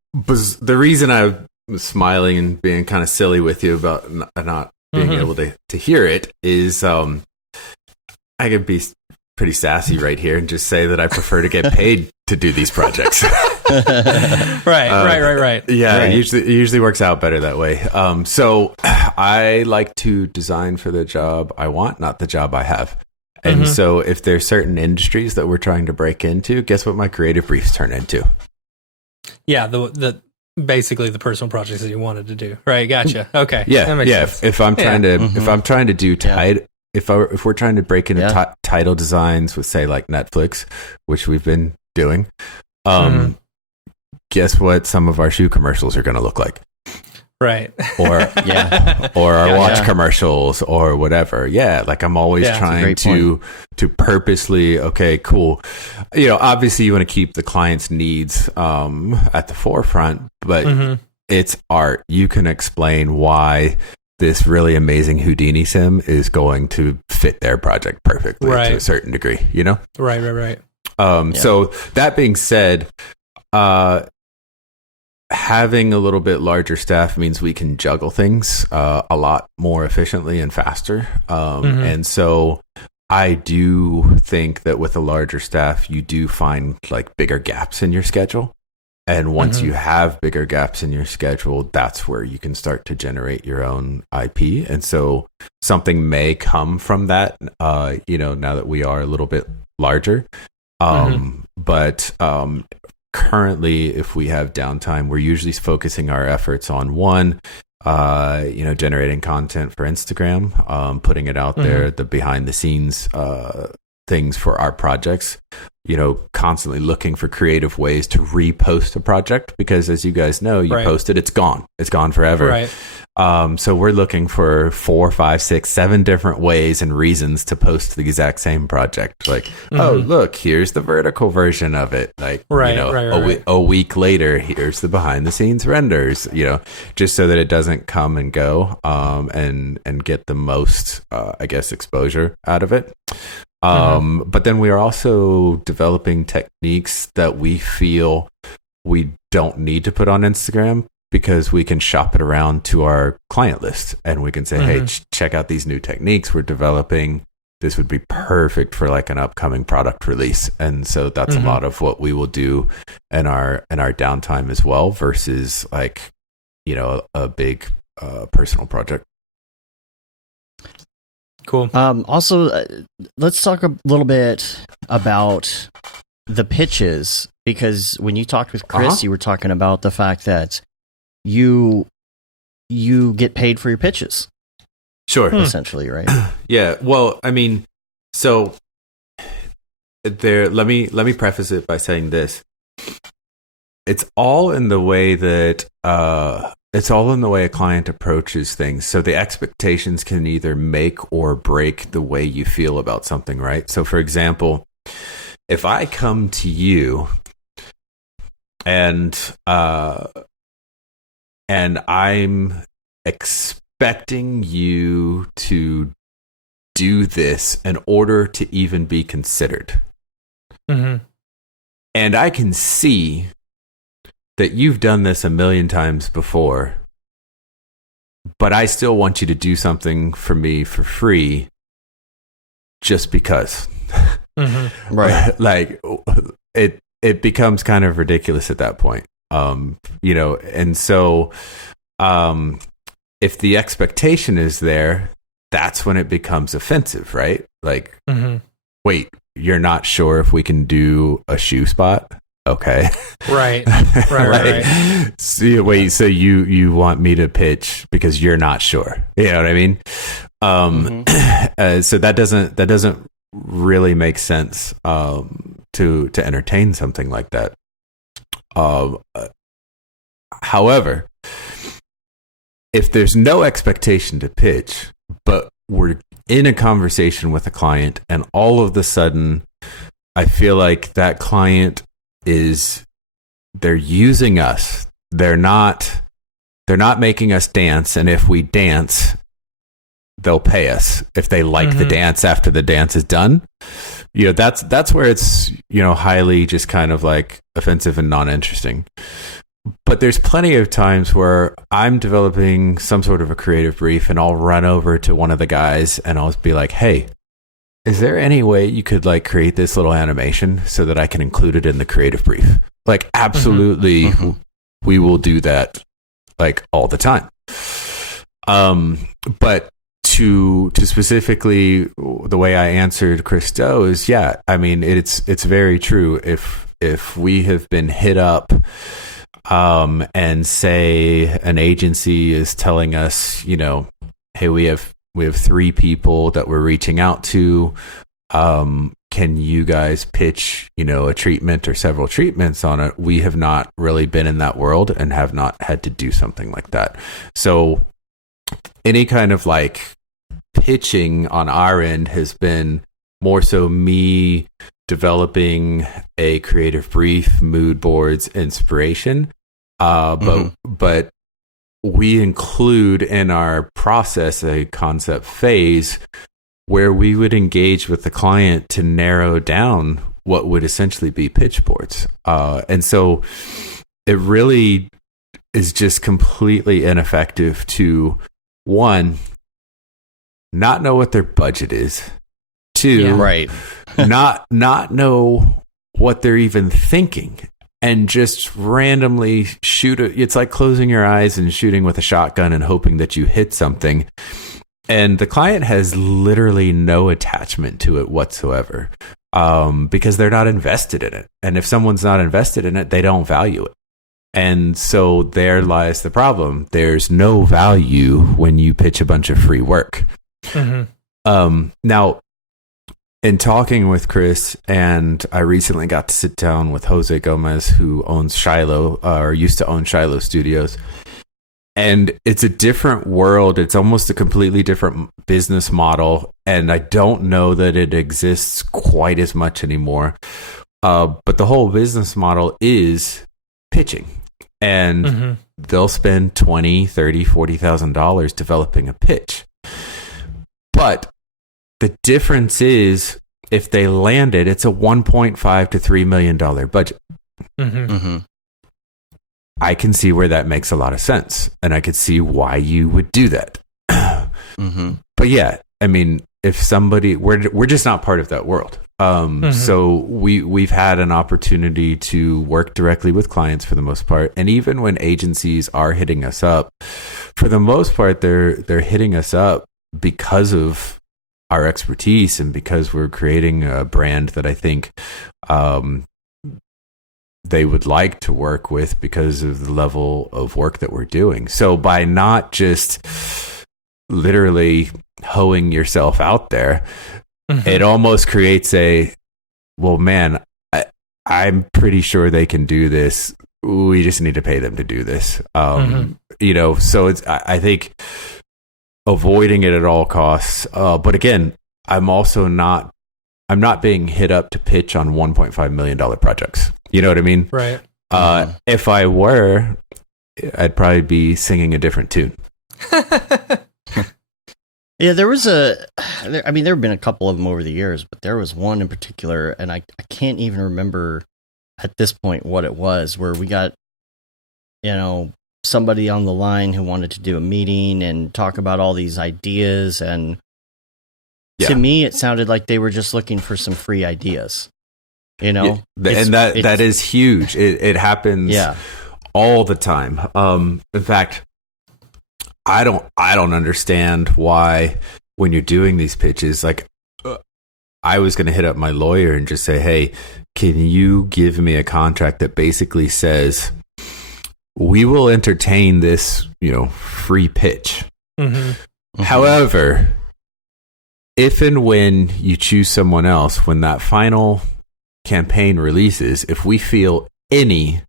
reason I was smiling and being kind of silly with you about not being able to hear it is I could be pretty sassy right here and just say that I prefer to get paid to do these projects. Right. Yeah, right. It usually works out better that way. So I like to design for the job I want, not the job I have. And so if there's certain industries that we're trying to break into, guess what my creative briefs turn into? Yeah, the basically the personal projects that you wanted to do. Right, gotcha. Okay. Yeah, that makes sense. If I'm trying to if I'm trying to do if we're trying to break into title designs with, say, like Netflix, which we've been doing, guess what some of our shoe commercials are going to look like? Right. Or or our watch commercials or whatever. Yeah, I'm always trying to purposely, okay, cool. Obviously you want to keep the client's needs at the forefront, but it's art. You can explain why this really amazing Houdini sim is going to fit their project perfectly to a certain degree, Right. So that being said, having a little bit larger staff means we can juggle things a lot more efficiently and faster. And so I do think that with a larger staff, you do find bigger gaps in your schedule. And once you have bigger gaps in your schedule, that's where you can start to generate your own IP. And so something may come from that, now that we are a little bit larger. But currently, if we have downtime, we're usually focusing our efforts on generating content for Instagram, putting it out there, the behind the scenes things for our projects, constantly looking for creative ways to repost a project, because as you guys know, you post it, it's gone forever. Right. So we're looking for 4, 5, 6, 7 different ways and reasons to post the exact same project. Like, oh, look, here's the vertical version of it. Like, a week later, here's the behind the scenes renders, just so that it doesn't come and go, and get the most, exposure out of it. But then we are also developing techniques that we feel we don't need to put on Instagram, because we can shop it around to our client list, and we can say, hey, check out these new techniques we're developing. This would be perfect for like an upcoming product release. And so that's a lot of what we will do in our downtime as well, versus like, a big personal project. Cool. Also, let's talk a little bit about the pitches, because when you talked with Chris, you were talking about the fact that you get paid for your pitches. Sure. Essentially, right? Yeah. Well, I mean, so let me preface it by saying this. It's all in the way that a client approaches things. So the expectations can either make or break the way you feel about something, right? So for example, if I come to you and I'm expecting you to do this in order to even be considered, and I can see that you've done this a million times before, but I still want you to do something for me for free just because. Right. Like it becomes kind of ridiculous at that point. And so if the expectation is there, that's when it becomes offensive, right? Like, wait, you're not sure if we can do a shoe spot? Okay. Right. So, wait, so you want me to pitch because you're not sure? You know what I mean? So that doesn't really make sense to entertain something like that. However, if there's no expectation to pitch, but we're in a conversation with a client, and all of a sudden I feel like that client they're using us. They're not making us dance, and if we dance, they'll pay us if they like the dance after the dance is done. That's where it's, highly just kind of like offensive and non-interesting. But there's plenty of times where I'm developing some sort of a creative brief, and I'll run over to one of the guys and I'll be like, hey, is there any way you could like create this little animation so that I can include it in the creative brief? Like, absolutely, we will do that like all the time. But to specifically the way I answered Chris Doe is, yeah, I mean, it's very true. If we have been hit up, and say an agency is telling us, hey, we have 3 people that we're reaching out to. Can you guys pitch, a treatment or several treatments on it? We have not really been in that world and have not had to do something like that. So any kind of like pitching on our end has been more so me developing a creative brief, mood boards, inspiration. But we include in our process a concept phase where we would engage with the client to narrow down what would essentially be pitch boards. And so it really is just completely ineffective to, one, not know what their budget is. 2, not know what they're even thinking, and just randomly shoot it. It's like closing your eyes and shooting with a shotgun and hoping that you hit something. And the client has literally no attachment to it whatsoever, because they're not invested in it. And if someone's not invested in it, they don't value it. And so there lies the problem. There's no value when you pitch a bunch of free work. Now, in talking with Chris, and I recently got to sit down with Jose Gomez, who owns Shiloh, or used to own Shiloh Studios. And it's a different world. It's almost a completely different business model. And I don't know that it exists quite as much anymore. But the whole business model is pitching. And they'll spend $20,000, $30,000, $40,000 developing a pitch. But the difference is, if they land it, it's a $1.5 to $3 million budget. I can see where that makes a lot of sense, and I could see why you would do that. But yeah, I mean, if somebody, we're just not part of that world. So we've had an opportunity to work directly with clients for the most part, and even when agencies are hitting us up, for the most part, they're hitting us up because of our expertise and because we're creating a brand that I think they would like to work with because of the level of work that we're doing. So by not just literally hoeing yourself out there, it almost creates well, man, I'm pretty sure they can do this. We just need to pay them to do this. You know, so I think avoiding it at all costs. But again, I'm not being hit up to pitch on $1.5 million projects. You know what I mean? Right. If I were, I'd probably be singing a different tune. Yeah, there have been a couple of them over the years, but there was one in particular, and I can't even remember at this point what it was, where we got, somebody on the line who wanted to do a meeting and talk about all these ideas, and to me, it sounded like they were just looking for some free ideas. And that is huge. It happens all the time. In fact, I don't understand why when you're doing these pitches, like I was going to hit up my lawyer and just say, hey, can you give me a contract that basically says we will entertain this, free pitch. However, if and when you choose someone else, when that final campaign releases, if we feel any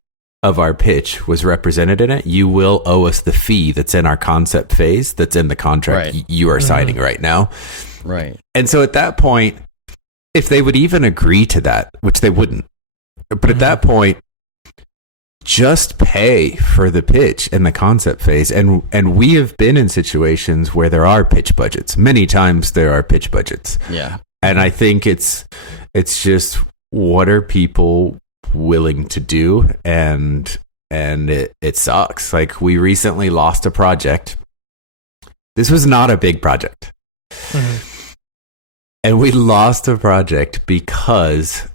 of our pitch was represented in it, you will owe us the fee that's in our concept phase, that's in the contract you are signing right now. Right. And so at that point, if they would even agree to that, which they wouldn't, but at that point, just pay for the pitch in the concept phase. And we have been in situations where there are pitch budgets. Many times there are pitch budgets. Yeah. And I think it's just, what are people willing to do? And it sucks. Like, we recently lost a project. This was not a big project. And we lost a project because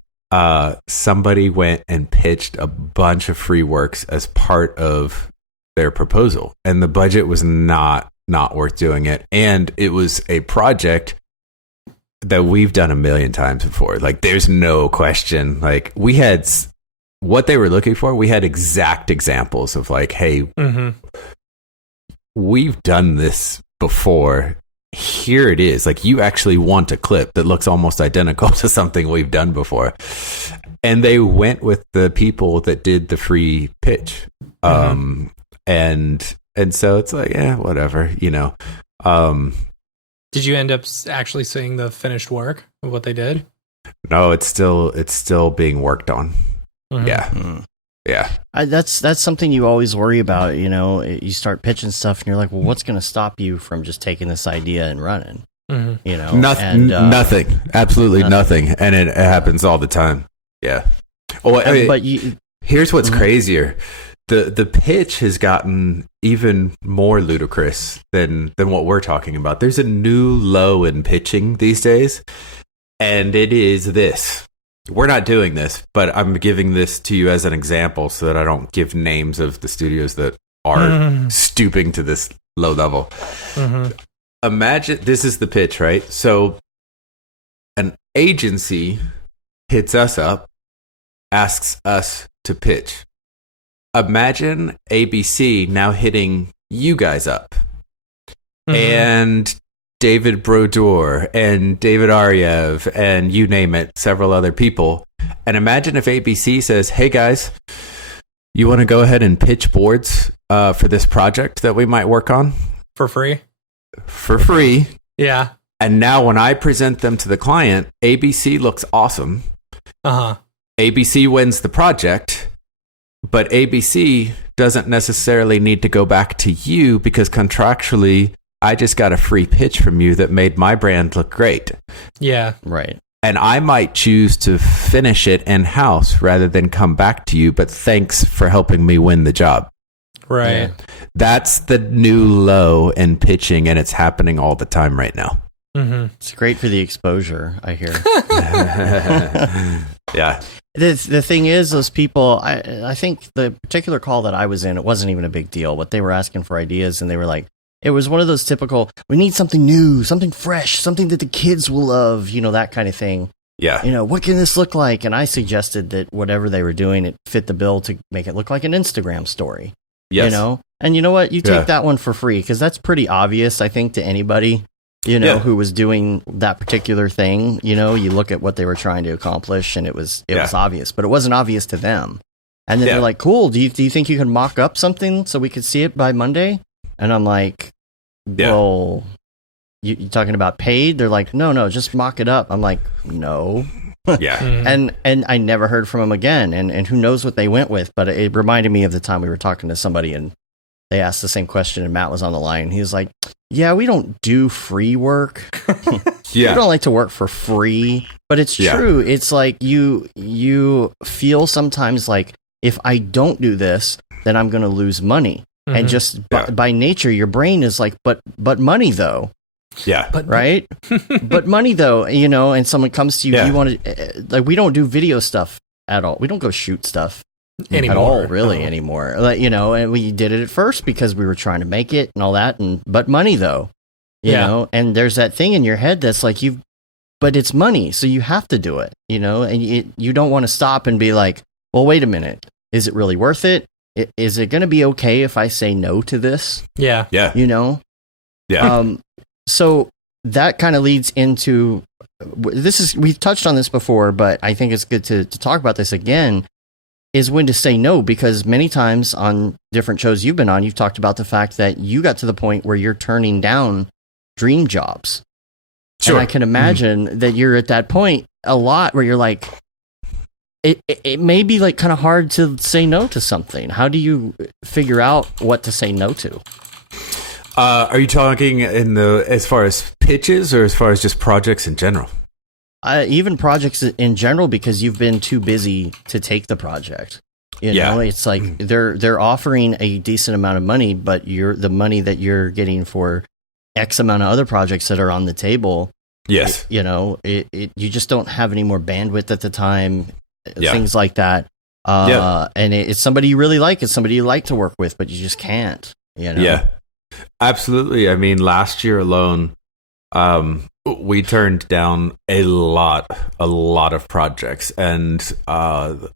somebody went and pitched a bunch of free works as part of their proposal, and the budget was not worth doing it. And it was a project that we've done a million times before. Like, there's no question. Like, we had what they were looking for. We had exact examples of like, hey, we've done this before. Here it is. Like, you actually want a clip that looks almost identical to something we've done before. And they went with the people that did the free pitch. And so it's like, whatever, Did you end up actually seeing the finished work of what they did? No, it's still being worked on. Yeah. That's something you always worry about. You start pitching stuff and you're like, well, what's going to stop you from just taking this idea and running? Nothing. Absolutely nothing. And it happens all the time. Yeah. Oh, here's what's crazier. The pitch has gotten even more ludicrous than what we're talking about. There's a new low in pitching these days, and it is this. We're not doing this, but I'm giving this to you as an example so that I don't give names of the studios that are stooping to this low level. Imagine, this is the pitch, right? So an agency hits us up, asks us to pitch. imagine ABC now hitting you guys up and David Brodeur and David Ariev and you name it, several other people. And imagine if ABC says, hey guys, you want to go ahead and pitch boards for this project that we might work on? For free? For free. Yeah. And now when I present them to the client, ABC looks awesome. ABC wins the project, but ABC doesn't necessarily need to go back to you because contractually, I just got a free pitch from you that made my brand look great. Yeah. Right. And I might choose to finish it in-house rather than come back to you, but thanks for helping me win the job. Right. Yeah. That's the new low in pitching, and it's happening all the time right now. It's great for the exposure, I hear. Yeah. The thing is, those people, I think the particular call that I was in, it wasn't even a big deal, but they were asking for ideas, and they were like, it was one of those typical, we need something new, something fresh, something that the kids will love, that kind of thing. Yeah. What can this look like? And I suggested that whatever they were doing, it fit the bill to make it look like an Instagram story. Yes. And you know what? You take that one for free because that's pretty obvious, I think, to anybody, who was doing that particular thing. You look at what they were trying to accomplish and it was obvious, but it wasn't obvious to them. And then they're like, cool. Do you think you can mock up something so we could see it by Monday? And I'm like, well, you talking about paid? They're like, no, just mock it up. I'm like, no. Yeah. And I never heard from them again. And who knows what they went with, but it reminded me of the time we were talking to somebody and they asked the same question and Matt was on the line. He was like, yeah, we don't do free work. We don't like to work for free, but it's true. It's like you feel sometimes like if I don't do this, then I'm going to lose money. And just by nature, your brain is like, but money though. Yeah. Right. But money though, and someone comes to you, you want to, like, we don't do video stuff at all. We don't go shoot stuff anymore, at all, really, anymore. Like, and we did it at first because we were trying to make it and all that. But money though, you know, and there's that thing in your head that's like, but it's money. So you have to do it, and you don't want to stop and be like, well, wait a minute. Is it really worth it? Is it going to be okay if I say no to this? Yeah. Yeah. Yeah. So that kind of leads into we've touched on this before, but I think it's good to talk about this again, is when to say no, because many times on different shows you've been on, you've talked about the fact that you got to the point where you're turning down dream jobs. Sure. And I can imagine that you're at that point a lot where you're like, it may be like kind of hard to say no to something. How do you figure out what to say no to? Are you talking as far as pitches or as far as just projects in general? Even projects in general, because you've been too busy to take the project. It's like they're offering a decent amount of money, but the money that you're getting for X amount of other projects that are on the table. Yes. You just don't have any more bandwidth at the time. Things like that. And it's somebody you really like. It's somebody you like to work with, but you just can't. Yeah. Absolutely. I mean, last year alone, we turned down a lot of projects, and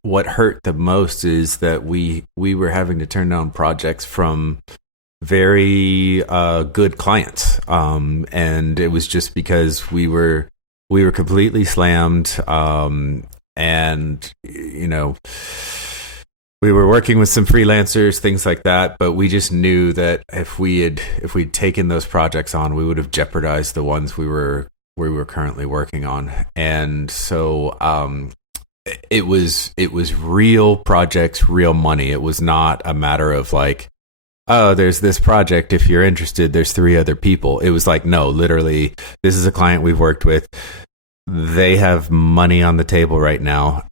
what hurt the most is that we were having to turn down projects from very good clients, and it was just because we were completely slammed, and we were working with some freelancers, things like that, but we just knew that if we'd taken those projects on, we would have jeopardized the ones we were currently working on. And so it was real projects, real money. It was not a matter of like, oh, there's this project. If you're interested, there's 3 other people. It was like, no, literally, this is a client we've worked with. They have money on the table right now.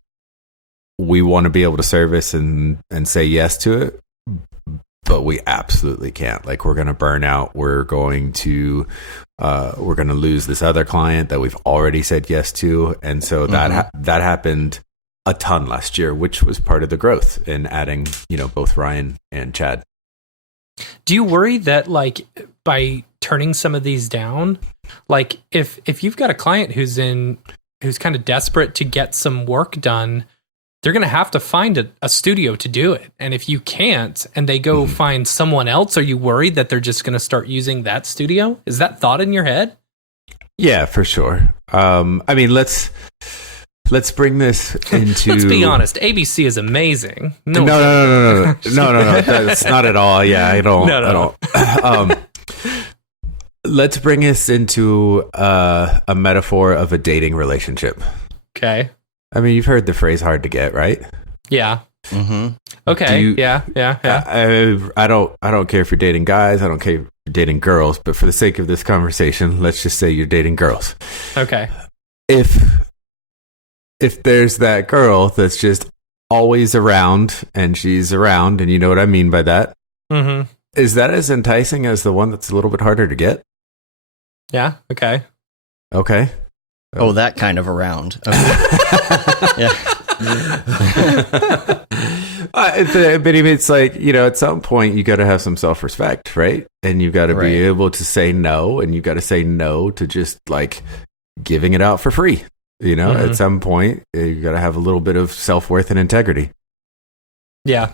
We want to be able to service and say yes to it, but we absolutely can't. Like, we're going to burn out. We're going to lose this other client that we've already said yes to. And so that happened a ton last year, which was part of the growth in adding, both Ryan and Chad. Do you worry that, like, by turning some of these down, like if you've got a client who's kind of desperate to get some work done, they're going to have to find a studio to do it. And if you can't, and they go find someone else, are you worried that they're just going to start using that studio? Is that thought in your head? Yeah, for sure. I mean, let's bring this into. Let's be honest. ABC is amazing. No. That's not at all. Yeah, I don't. Let's bring us into a metaphor of a dating relationship. Okay. I mean, you've heard the phrase "hard to get," right? Yeah. Mm-hmm. Okay. Yeah. I don't care if you're dating guys. I don't care if you're dating girls. But for the sake of this conversation, let's just say you're dating girls. Okay. If there's that girl that's just always around, and she's around, and you know what I mean by that, is that as enticing as the one that's a little bit harder to get? Yeah. Okay. Okay. Oh, that kind of around. Okay. Yeah. But even it's like, at some point you got to have some self-respect, right? And you got to be able to say no, and you got to say no to just like giving it out for free. At some point you got to have a little bit of self-worth and integrity. Yeah.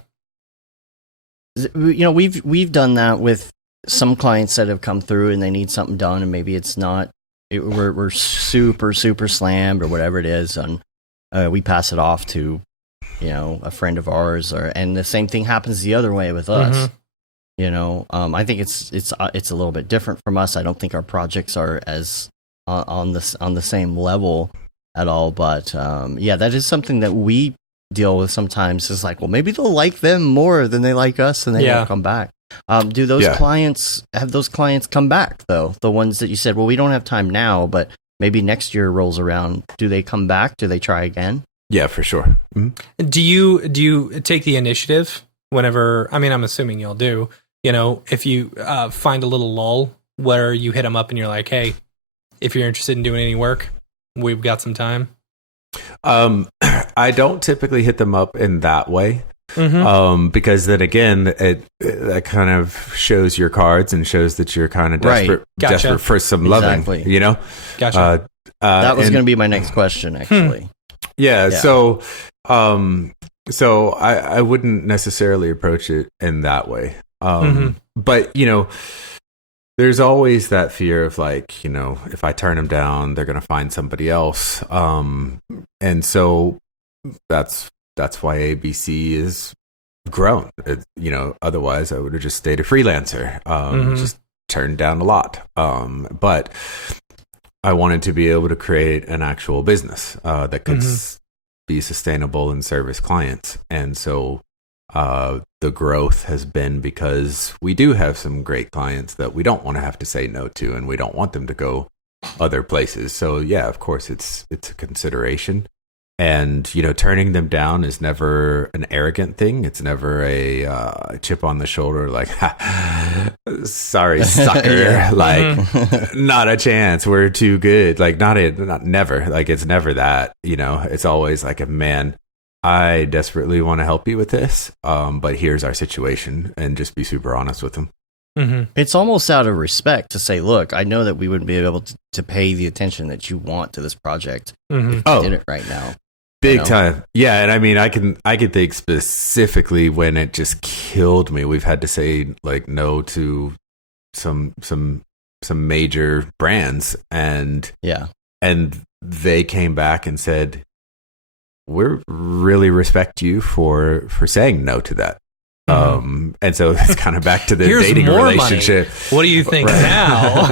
We've done that with some clients that have come through and they need something done, and maybe it's not. We're super slammed or whatever it is, and we pass it off to a friend of ours, and the same thing happens the other way with us. I think it's a little bit different from us. I don't think our projects are as on the same level at all, but that is something that we deal with sometimes. Is like, well, maybe they'll like them more than they like us, and they won't come back. Do those clients come back though? The ones that you said, well, we don't have time now, but maybe next year rolls around. Do they come back? Do they try again? Yeah, for sure. Mm-hmm. Do you take the initiative whenever? I mean, I'm assuming you'll do. If you find a little lull where you hit them up and you're like, hey, if you're interested in doing any work, we've got some time. I don't typically hit them up in that way. Because then again, that kind of shows your cards and shows that you're kind of desperate for some loving, Gotcha. That was going to be my next question, actually. Yeah. So I wouldn't necessarily approach it in that way. But there's always that fear of like, if I turn them down, they're going to find somebody else. And so that's why ABC is grown. Otherwise I would have just stayed a freelancer, just turned down a lot. But I wanted to be able to create an actual business that could be sustainable and service clients. And so the growth has been because we do have some great clients that we don't want to have to say no to, and we don't want them to go other places. So yeah, of course it's a consideration. And, turning them down is never an arrogant thing. It's never a chip on the shoulder like, sorry, sucker. Not a chance. We're too good. Like, not never. Like, it's never that. It's always like, man, I desperately want to help you with this. But here's our situation, and just be super honest with them. It's almost out of respect to say, look, I know that we wouldn't be able to pay the attention that you want to this project if you did it right now. Big time. Yeah. And I mean, I can think specifically when it just killed me. We've had to say like no to some major brands, and they came back and said, we really respect you for saying no to that. And so it's kind of back to the dating relationship. Money. What do you think now?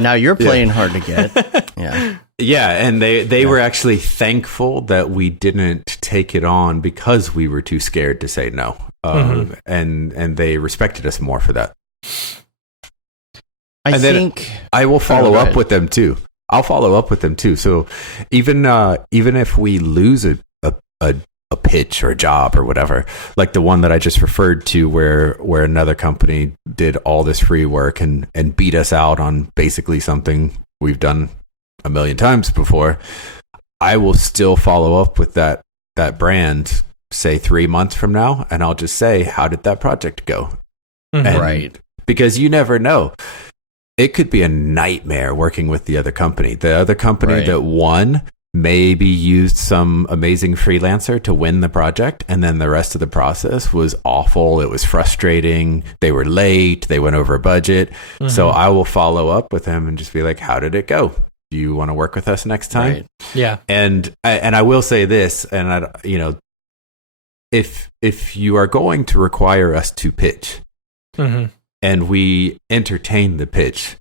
Now you're playing hard to get. Yeah, and they were actually thankful that we didn't take it on because we were too scared to say no. And they respected us more for that. I think I will follow up with them too. I'll follow up with them too. So even if we lose a pitch or a job or whatever, like the one that I just referred to where another company did all this free work and beat us out on basically something we've done a million times before, I will still follow up with that brand, say 3 months from now, and I'll just say, how did that project go? Right. Because you never know. It could be a nightmare working with the other company. The other company that won maybe used some amazing freelancer to win the project, and then the rest of the process was awful. It was frustrating. They were late. They went over budget. So I will follow up with them and just be like, how did it go? Do you want to work with us next time? Right. Yeah. And I will say this, and if you are going to require us to pitch, and we entertain the pitch,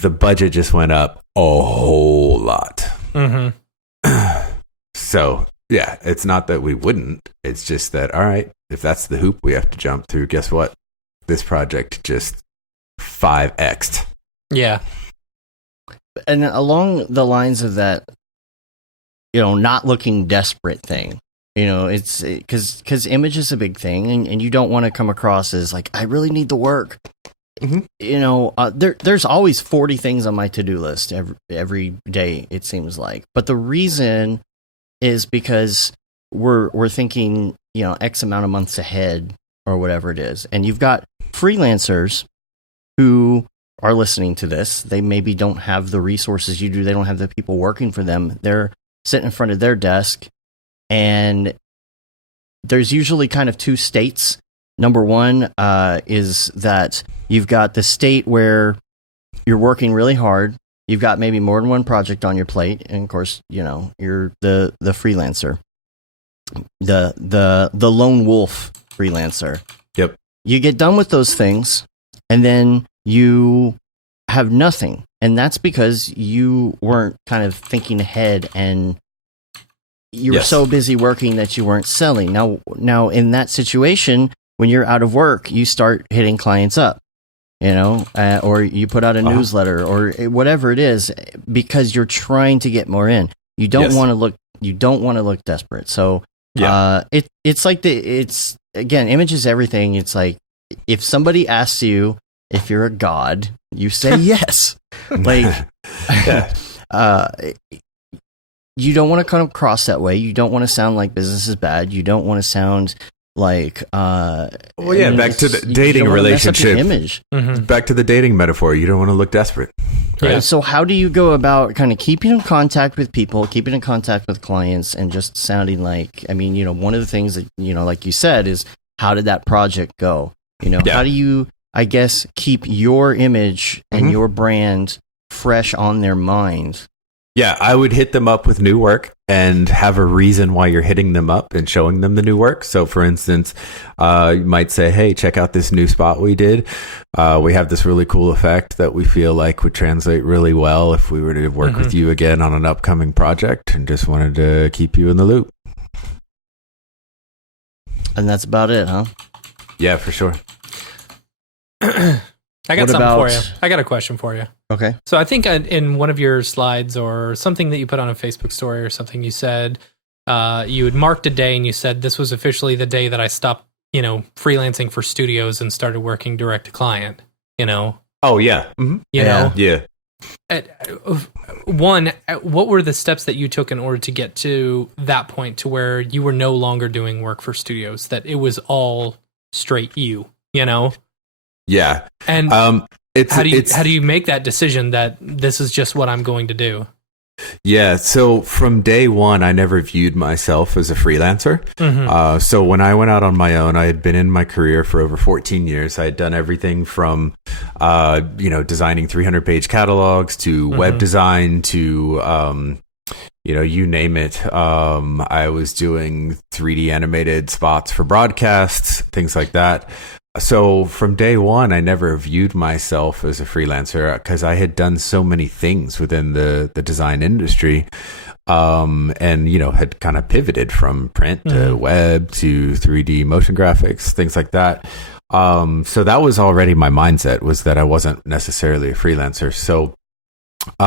the budget just went up a whole lot. So yeah, it's not that we wouldn't. It's just that, all right, if that's the hoop we have to jump through, guess what? This project just 5x'd. Yeah. And along the lines of that, not looking desperate thing, it's because image is a big thing, and you don't want to come across as like, I really need the work. There's always 40 things on my to-do list every day, it seems like. But the reason is because we're thinking, X amount of months ahead or whatever it is. And you've got freelancers who are listening to this. They maybe don't have the resources you do. They don't have the people working for them. They're sitting in front of their desk, and there's usually kind of two states. Number one is that you've got the state where you're working really hard. You've got maybe more than one project on your plate, and of course, you're the freelancer, the lone wolf freelancer. Yep. You get done with those things, and then you have nothing, and that's because you weren't kind of thinking ahead, and you were so busy working that you weren't selling. Now, in that situation, when you're out of work, you start hitting clients up, or you put out a newsletter or whatever it is, because you're trying to get more in. You don't want to look. You don't want to look desperate. So, it's like again, image is everything. It's like if somebody asks you if you're a god, you say yes. Like, you don't want to come across that way. You don't want to sound like business is bad. You don't want to sound like back to the dating relationship image. Back to the dating metaphor. You don't want to look desperate, right? Yeah. So how do you go about kind of keeping in contact with people, keeping in contact with clients, and just sounding like, one of the things that, like you said, is how did that project go? How do you, I guess, keep your image and your brand fresh on their mind? Yeah, I would hit them up with new work and have a reason why you're hitting them up and showing them the new work. So, for instance, you might say, hey, check out this new spot we did. We have this really cool effect that we feel like would translate really well if we were to work with you again on an upcoming project, and just wanted to keep you in the loop. And that's about it, huh? Yeah, for sure. I got something for you. I got a question for you. Okay. So I think in one of your slides or something that you put on a Facebook story or something, you said you had marked a day and you said this was officially the day that I stopped, freelancing for studios and started working direct to client, Oh, yeah. Mm-hmm. You know? Yeah. One, what were the steps that you took in order to get to that point to where you were no longer doing work for studios, that it was all straight you? Yeah. And how do you make that decision that this is just what I'm going to do? Yeah. So from day one, I never viewed myself as a freelancer. So when I went out on my own, I had been in my career for over 14 years. I had done everything from, designing 300-page catalogs to web design to, you name it. I was doing 3D animated spots for broadcasts, things like that. So from day one, I never viewed myself as a freelancer because I had done so many things within the design industry, and, had kind of pivoted from print to web to 3D motion graphics, things like that. So that was already my mindset, was that I wasn't necessarily a freelancer. So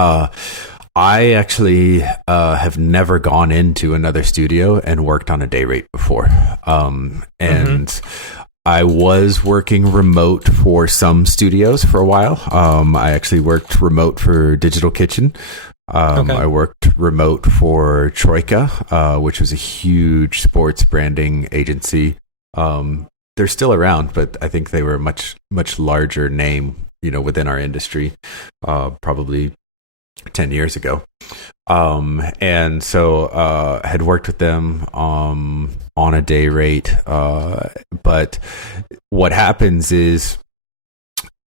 I actually have never gone into another studio and worked on a day rate before. And I was working remote for some studios for a while. I actually worked remote for Digital Kitchen. I worked remote for Troika, which was a huge sports branding agency. They're still around, but I think they were a much, much larger name, within our industry. Probably 10 years ago. And so had worked with them on a day rate. But what happens is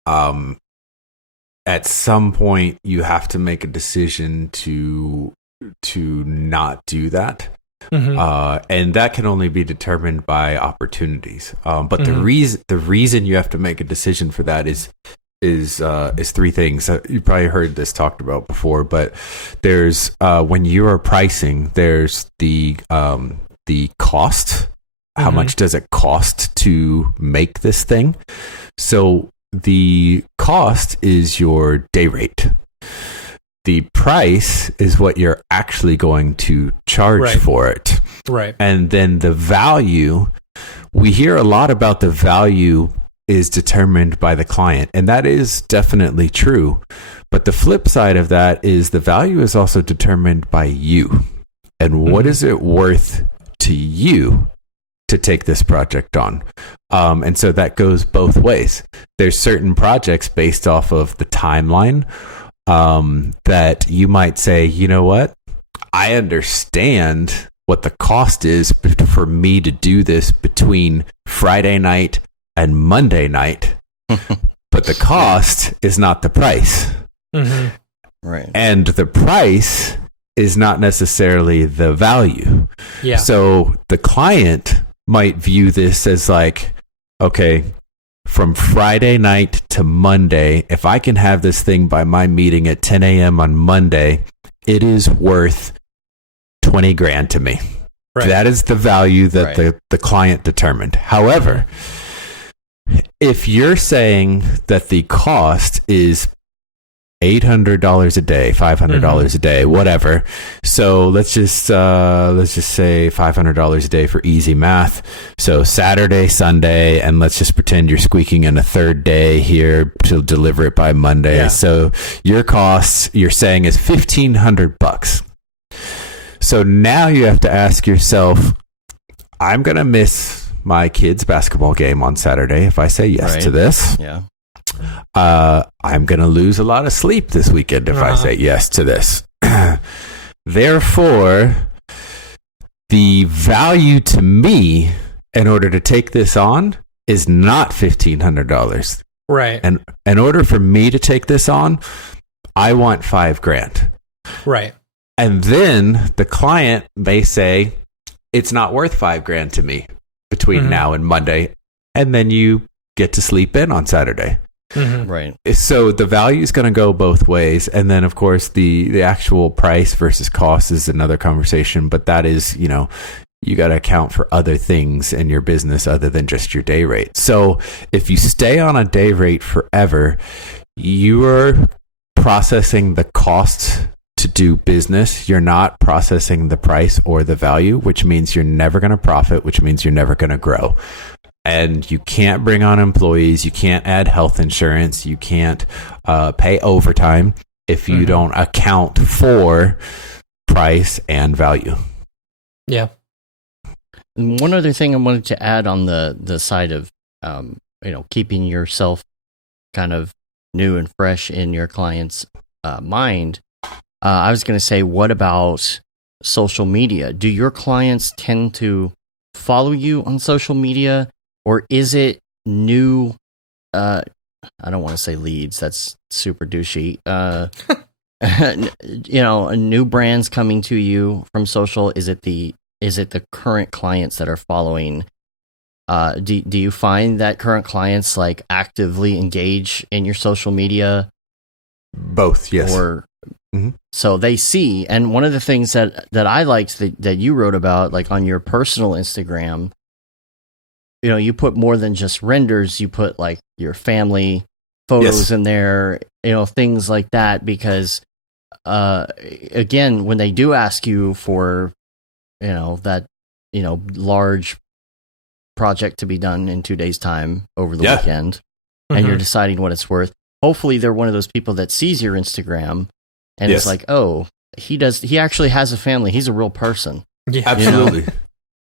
at some point you have to make a decision to not do that. And that can only be determined by opportunities. But the reason you have to make a decision for that is three things. You probably heard this talked about before, but there's when you are pricing, there's the cost. How much does it cost to make this thing? So the cost is your day rate. The price is what you're actually going to charge for it. Right. And then the value, we hear a lot about the value is determined by the client, and that is definitely true. But the flip side of that is the value is also determined by you. And what is it worth to you to take this project on? And so that goes both ways. There's certain projects based off of the timeline that you might say, you know what? I understand what the cost is for me to do this between Friday night and Monday night, but the cost is not the price. Right. And the price is not necessarily the value. Yeah. So the client might view this as like, okay, from Friday night to Monday, if I can have this thing by my meeting at 10 a.m. on Monday, it is worth 20 grand to me. Right. That is the value that the client determined. However, if you're saying that the cost is $800 a day, $500 a day, whatever. So let's just say $500 a day for easy math. So Saturday, Sunday, and let's just pretend you're squeaking in a third day here to deliver it by Monday. Yeah. So your cost, you're saying, is $1,500. So now you have to ask yourself, I'm going to miss my kid's basketball game on Saturday if I say yes to this. Yeah. I'm going to lose a lot of sleep this weekend if I say yes to this. Therefore, the value to me in order to take this on is not $1,500. Right. And in order for me to take this on, I want $5,000. Right. And then the client may say, it's not worth $5,000 to me between now and Monday. And then you get to sleep in on Saturday. Right. So the value is going to go both ways. And then, of course, the actual price versus cost is another conversation. But that is, you got to account for other things in your business other than just your day rate. So if you stay on a day rate forever, you are processing the cost to do business. You're not processing the price or the value, which means you're never going to profit, which means you're never going to grow. And you can't bring on employees. You can't add health insurance. You can't pay overtime if you don't account for price and value. Yeah. And one other thing I wanted to add on the side of keeping yourself kind of new and fresh in your client's mind. I was going to say, what about social media? Do your clients tend to follow you on social media? Or is it new, I don't want to say leads, that's super douchey. New brands coming to you from social? Is it the current clients that are following? Do you find that current clients like actively engage in your social media? Both, yes. Or so they see, and one of the things that I liked that you wrote about, like on your personal Instagram, you put more than just renders. You put like your family photos in there, things like that, because again, when they do ask you for that large project to be done in 2 days' time over the weekend, and you're deciding what it's worth, hopefully they're one of those people that sees your Instagram and it's like, oh, he actually has a family, he's a real person. Yeah, absolutely.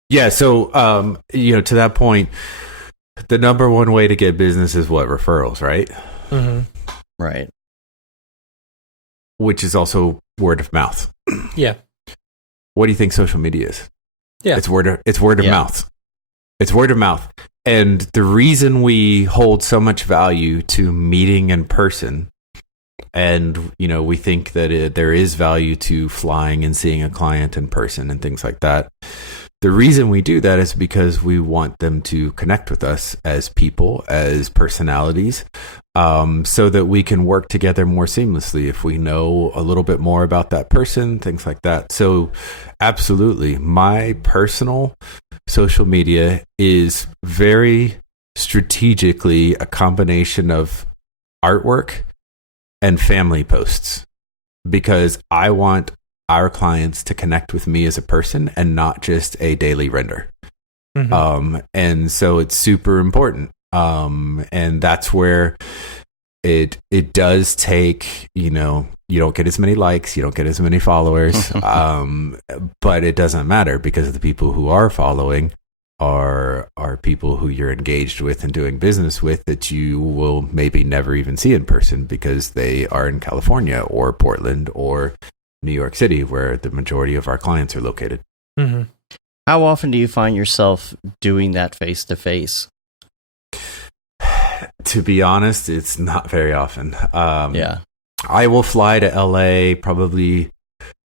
Yeah, so to that point, the number one way to get business is what? Referrals, right? Right. which is also word of mouth. Yeah. What do you think social media is? Yeah. It's word of mouth. It's word of mouth. And the reason we hold so much value to meeting in person, and, you know, we think that there is value to flying and seeing a client in person and things like that. The reason we do that is because we want them to connect with us as people, as personalities, so that we can work together more seamlessly if we know a little bit more about that person, things like that. So absolutely, my personal social media is very strategically a combination of artwork and family posts, because I want our clients to connect with me as a person and not just a daily render. And so it's super important. And that's where it does take, you know, you don't get as many likes, you don't get as many followers, but it doesn't matter, because the people who are following are people who you're engaged with and doing business with that you will maybe never even see in person, because they are in California or Portland or New York City, where the majority of our clients are located. How often do you find yourself doing that face to face? To be honest, it's not very often. I will fly to LA probably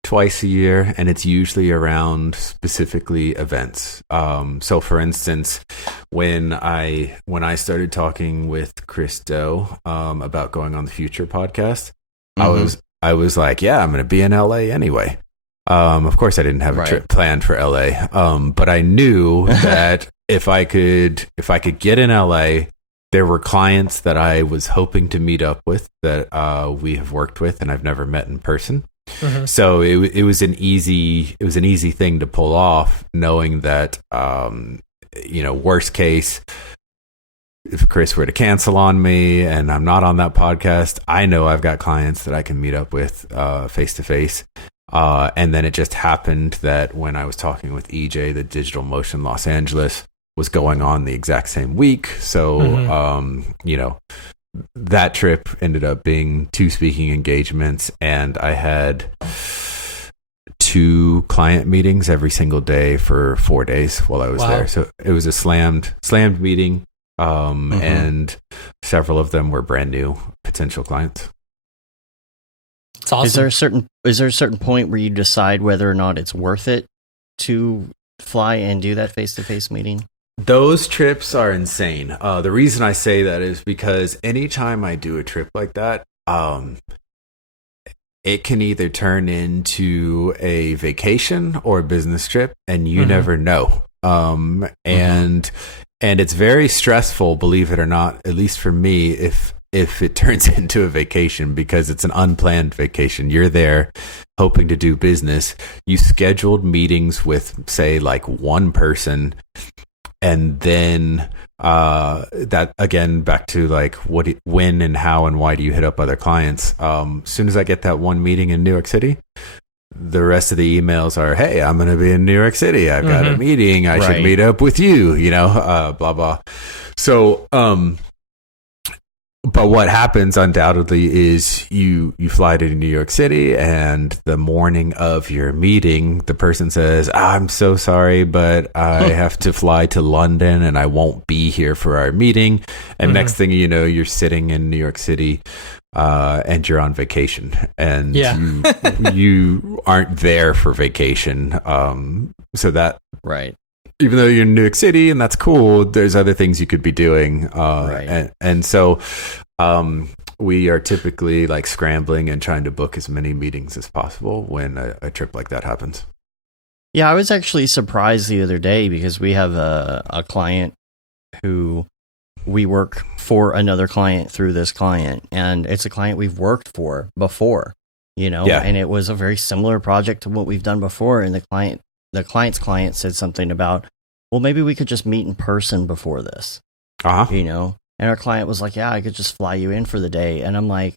twice a year, and it's usually around specifically events. So for instance, when I started talking with Chris Do about going on the Future podcast, I was like, yeah, I'm going to be in LA anyway. Of course, I didn't have a trip planned for LA, but I knew that if I could get in LA, there were clients that I was hoping to meet up with that we have worked with and I've never met in person. So it was an easy thing to pull off, knowing that you know, worst case, if Chris were to cancel on me and I'm not on that podcast, I know I've got clients that I can meet up with face to face. And then it just happened that when I was talking with EJ, the Digital Motion Los Angeles was going on the exact same week. So, you know, that trip ended up being 2 speaking engagements, and I had 2 client meetings every single day for 4 days while I was there. So it was a slammed meeting. And several of them were brand new potential clients. It's awesome. Is there a certain point where you decide whether or not it's worth it to fly and do that face-to-face meeting? Those trips are insane. The reason I say that is because anytime I do a trip like that, it can either turn into a vacation or a business trip, and you never know. And it's very stressful, believe it or not, at least for me, if it turns into a vacation, because it's an unplanned vacation. You're there hoping to do business. You scheduled meetings with, say, like one person, and then that, again, back to like when and how and why do you hit up other clients? As soon as I get that one meeting in New York City, the rest of the emails are, hey, I'm going to be in New York City. I've got a meeting. I should meet up with you, you know, blah, blah. So, but what happens undoubtedly is you fly to New York City, and the morning of your meeting, the person says, I'm so sorry, but I have to fly to London and I won't be here for our meeting. And next thing you know, you're sitting in New York City and you're on vacation, and you aren't there for vacation. So that, even though you're in New York City and that's cool, there's other things you could be doing. And so we are typically like scrambling and trying to book as many meetings as possible when a trip like that happens. Yeah, I was actually surprised the other day because we have a client who we work for another client through this client, and it's a client we've worked for before, you know, and it was a very similar project to what we've done before. And the client's client said something about, well, maybe we could just meet in person before this, you know, and our client was like, yeah, I could just fly you in for the day. And I'm like,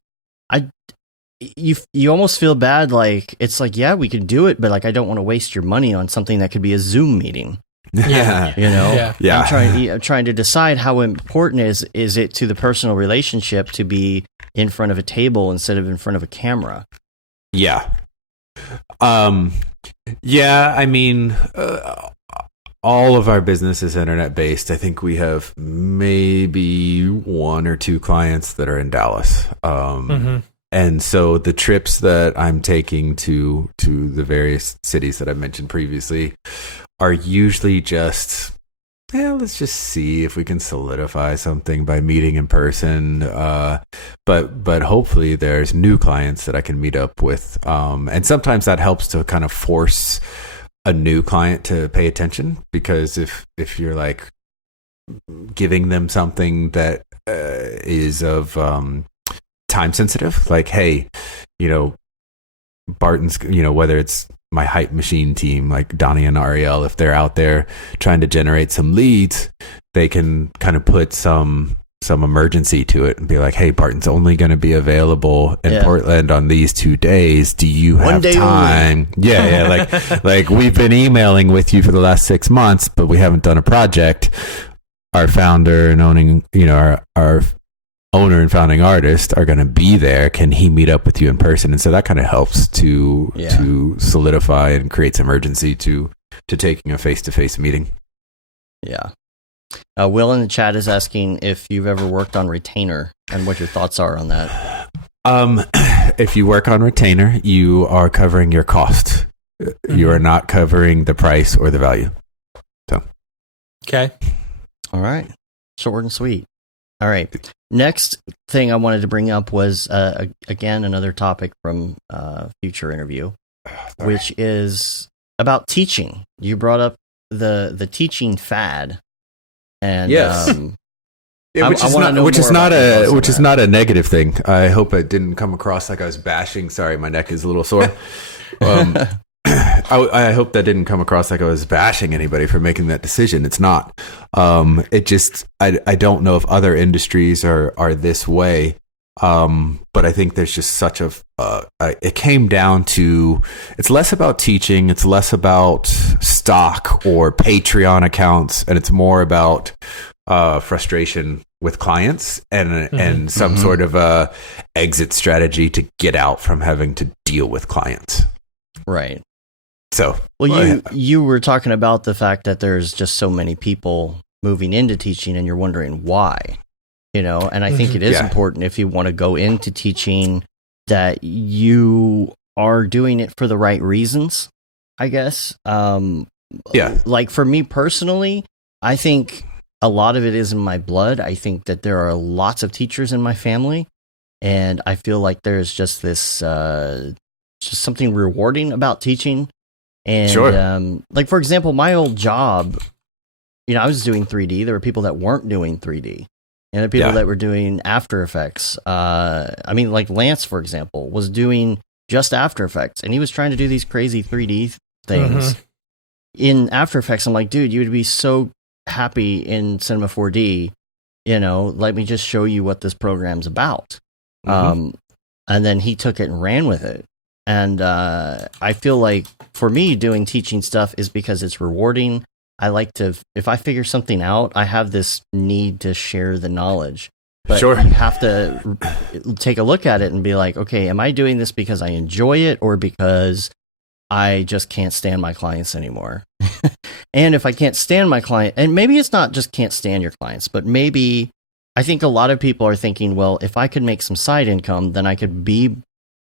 you almost feel bad. Like, it's like, yeah, we could do it, but like, I don't want to waste your money on something that could be a Zoom meeting. Yeah. You know, yeah. I'm trying to decide how important is it to the personal relationship to be in front of a table instead of in front of a camera. Yeah. Yeah, I mean, all of our business is internet based. I think we have maybe 1 or 2 clients that are in Dallas. And so the trips that I'm taking to the various cities that I mentioned previously are usually just, let's just see if we can solidify something by meeting in person. But hopefully there's new clients that I can meet up with. And sometimes that helps to kind of force a new client to pay attention, because if you're like giving them something that is of time sensitive, like, hey, Barton's, whether it's my hype machine team, like Donnie and Ariel, if they're out there trying to generate some leads, they can kind of put some emergency to it and be like, hey, Barton's only going to be available in Portland on these 2 days. Do you have time? Yeah. Like we've been emailing with you for the last 6 months, but we haven't done a project. Our founder and our owner and founding artist are going to be there. Can he meet up with you in person? And so that kind of helps to solidify and creates urgency to taking a face-to-face meeting. Yeah. Will in the chat is asking if you've ever worked on retainer and what your thoughts are on that. If you work on retainer, you are covering your cost. You are not covering the price or the value. So, okay. All right. Short and sweet. All right. Next thing I wanted to bring up was, again, another topic from future interview, which is about teaching. You brought up the teaching fad. And yes. Which is not a negative thing. I hope it didn't come across like I was bashing. Sorry, my neck is a little sore. I hope that didn't come across like I was bashing anybody for making that decision. It's not. It just I don't know if other industries are this way. But I think there's just such a it came down to, it's less about teaching, it's less about stock or Patreon accounts, and it's more about frustration with clients and some sort of a exit strategy to get out from having to deal with clients. Right. So, well, you were talking about the fact that there's just so many people moving into teaching, and you're wondering why. And I think it is important, if you want to go into teaching, that you are doing it for the right reasons, I guess. Like for me personally, I think a lot of it is in my blood. I think that there are lots of teachers in my family, and I feel like there's just this, just something rewarding about teaching. And like, for example, my old job, I was doing 3D. There were people that weren't doing 3D. And the people that were doing After Effects. Like Lance, for example, was doing just After Effects, and he was trying to do these crazy 3D things in After Effects. I'm like, dude, you would be so happy in Cinema 4D. Let me just show you what this program's about. And then he took it and ran with it. And I feel like for me, doing teaching stuff is because it's rewarding. I like to, if I figure something out, I have this need to share the knowledge. But you have to take a look at it and be like, okay, am I doing this because I enjoy it or because I just can't stand my clients anymore? And if I can't stand my client, and maybe it's not just can't stand your clients, but maybe I think a lot of people are thinking, well, if I could make some side income, then I could be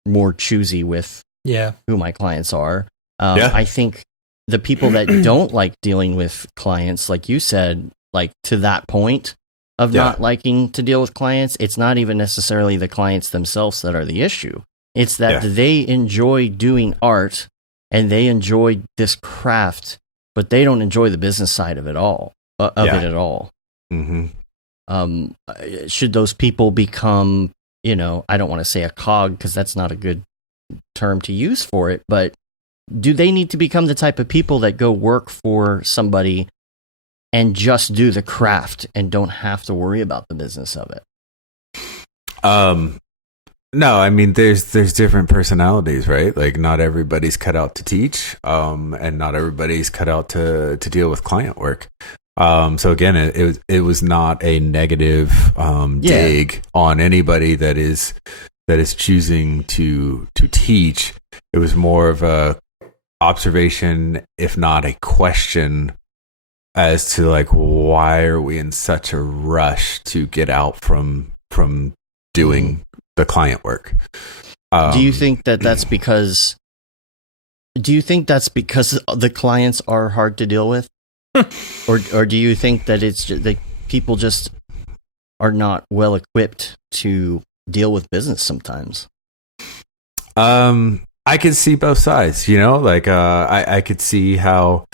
more choosy with who my clients are. I think the people that don't like dealing with clients, like you said, like to that point of not liking to deal with clients, it's not even necessarily the clients themselves that are the issue. It's that they enjoy doing art and they enjoy this craft, but they don't enjoy the business side of it all. It at all. Should those people become, I don't want to say a cog because that's not a good term to use for it, but do they need to become the type of people that go work for somebody and just do the craft and don't have to worry about the business of it? No, I mean, there's different personalities, right? Like not everybody's cut out to teach, and not everybody's cut out to deal with client work. So again, it was not a negative dig on anybody that is that is choosing to teach. It was more of a observation, if not a question, as to like, why are we in such a rush to get out from doing the client work? Do you think that's because the clients are hard to deal with? or do you think that it's just, that people just are not well equipped to deal with business sometimes? I could see both sides, like I could see how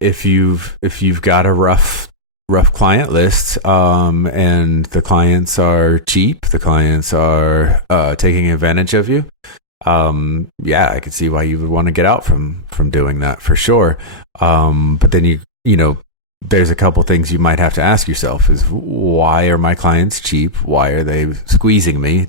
if you've got a rough client list, and the clients are cheap, the clients are taking advantage of you. I could see why you would want to get out from doing that for sure. But then there's a couple things you might have to ask yourself: is why are my clients cheap? Why are they squeezing me?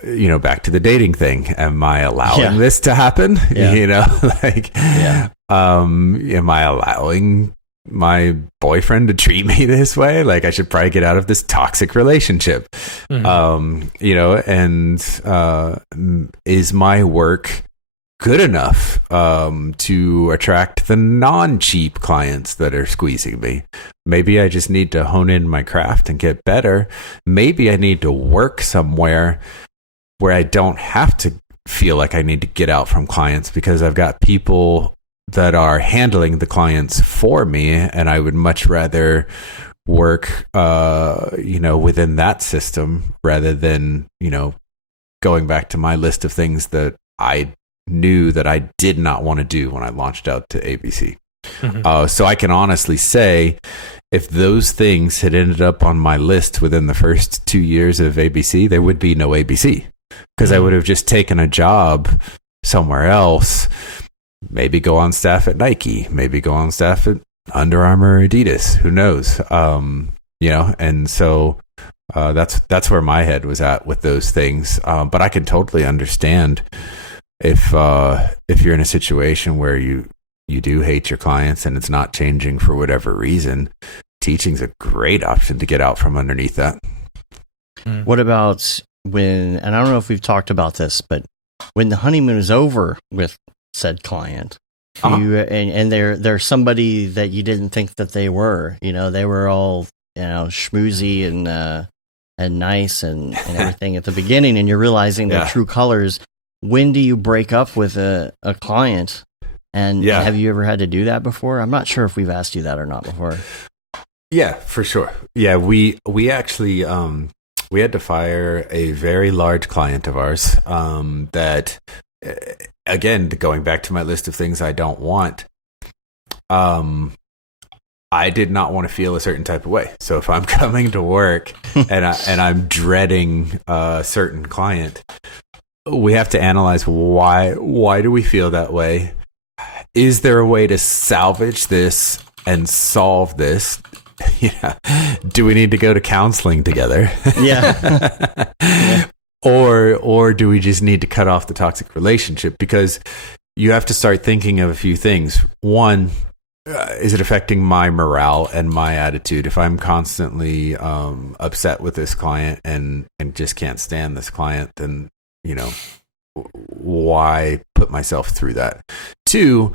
Back to the dating thing. Am I allowing this to happen? Yeah. Am I allowing my boyfriend to treat me this way? Like, I should probably get out of this toxic relationship. Is my work good enough to attract the non-cheap clients that are squeezing me? Maybe I just need to hone in my craft and get better. Maybe I need to work somewhere where I don't have to feel like I need to get out from clients, because I've got people that are handling the clients for me, and I would much rather work within that system rather than going back to my list of things that I knew that I did not want to do when I launched out to ABC. So I can honestly say, if those things had ended up on my list within the first 2 years of ABC, there would be no ABC, because I would have just taken a job somewhere else. Maybe go on staff at Nike, maybe go on staff at Under Armour or Adidas, who knows? And so that's where my head was at with those things. But I can totally understand if you're in a situation where you do hate your clients and it's not changing for whatever reason. Teaching's a great option to get out from underneath that. What about when, and I don't know if we've talked about this, but when the honeymoon is over with said client, and they're somebody that you didn't think that they were, they were all, schmoozy and nice and everything at the beginning, and you're realizing their true colors. When do you break up with a client? And have you ever had to do that before? I'm not sure if we've asked you that or not before. Yeah, for sure. Yeah, we actually we had to fire a very large client of ours that, again, going back to my list of things I don't want, I did not want to feel a certain type of way. So if I'm coming to work and I'm dreading a certain client, we have to analyze why do we feel that way? Is there a way to salvage this and solve this? Do we need to go to counseling together? Yeah. Or do we just need to cut off the toxic relationship? Because you have to start thinking of a few things. One, is it affecting my morale and my attitude? If I'm constantly upset with this client and just can't stand this client, then, why put myself through that? Two,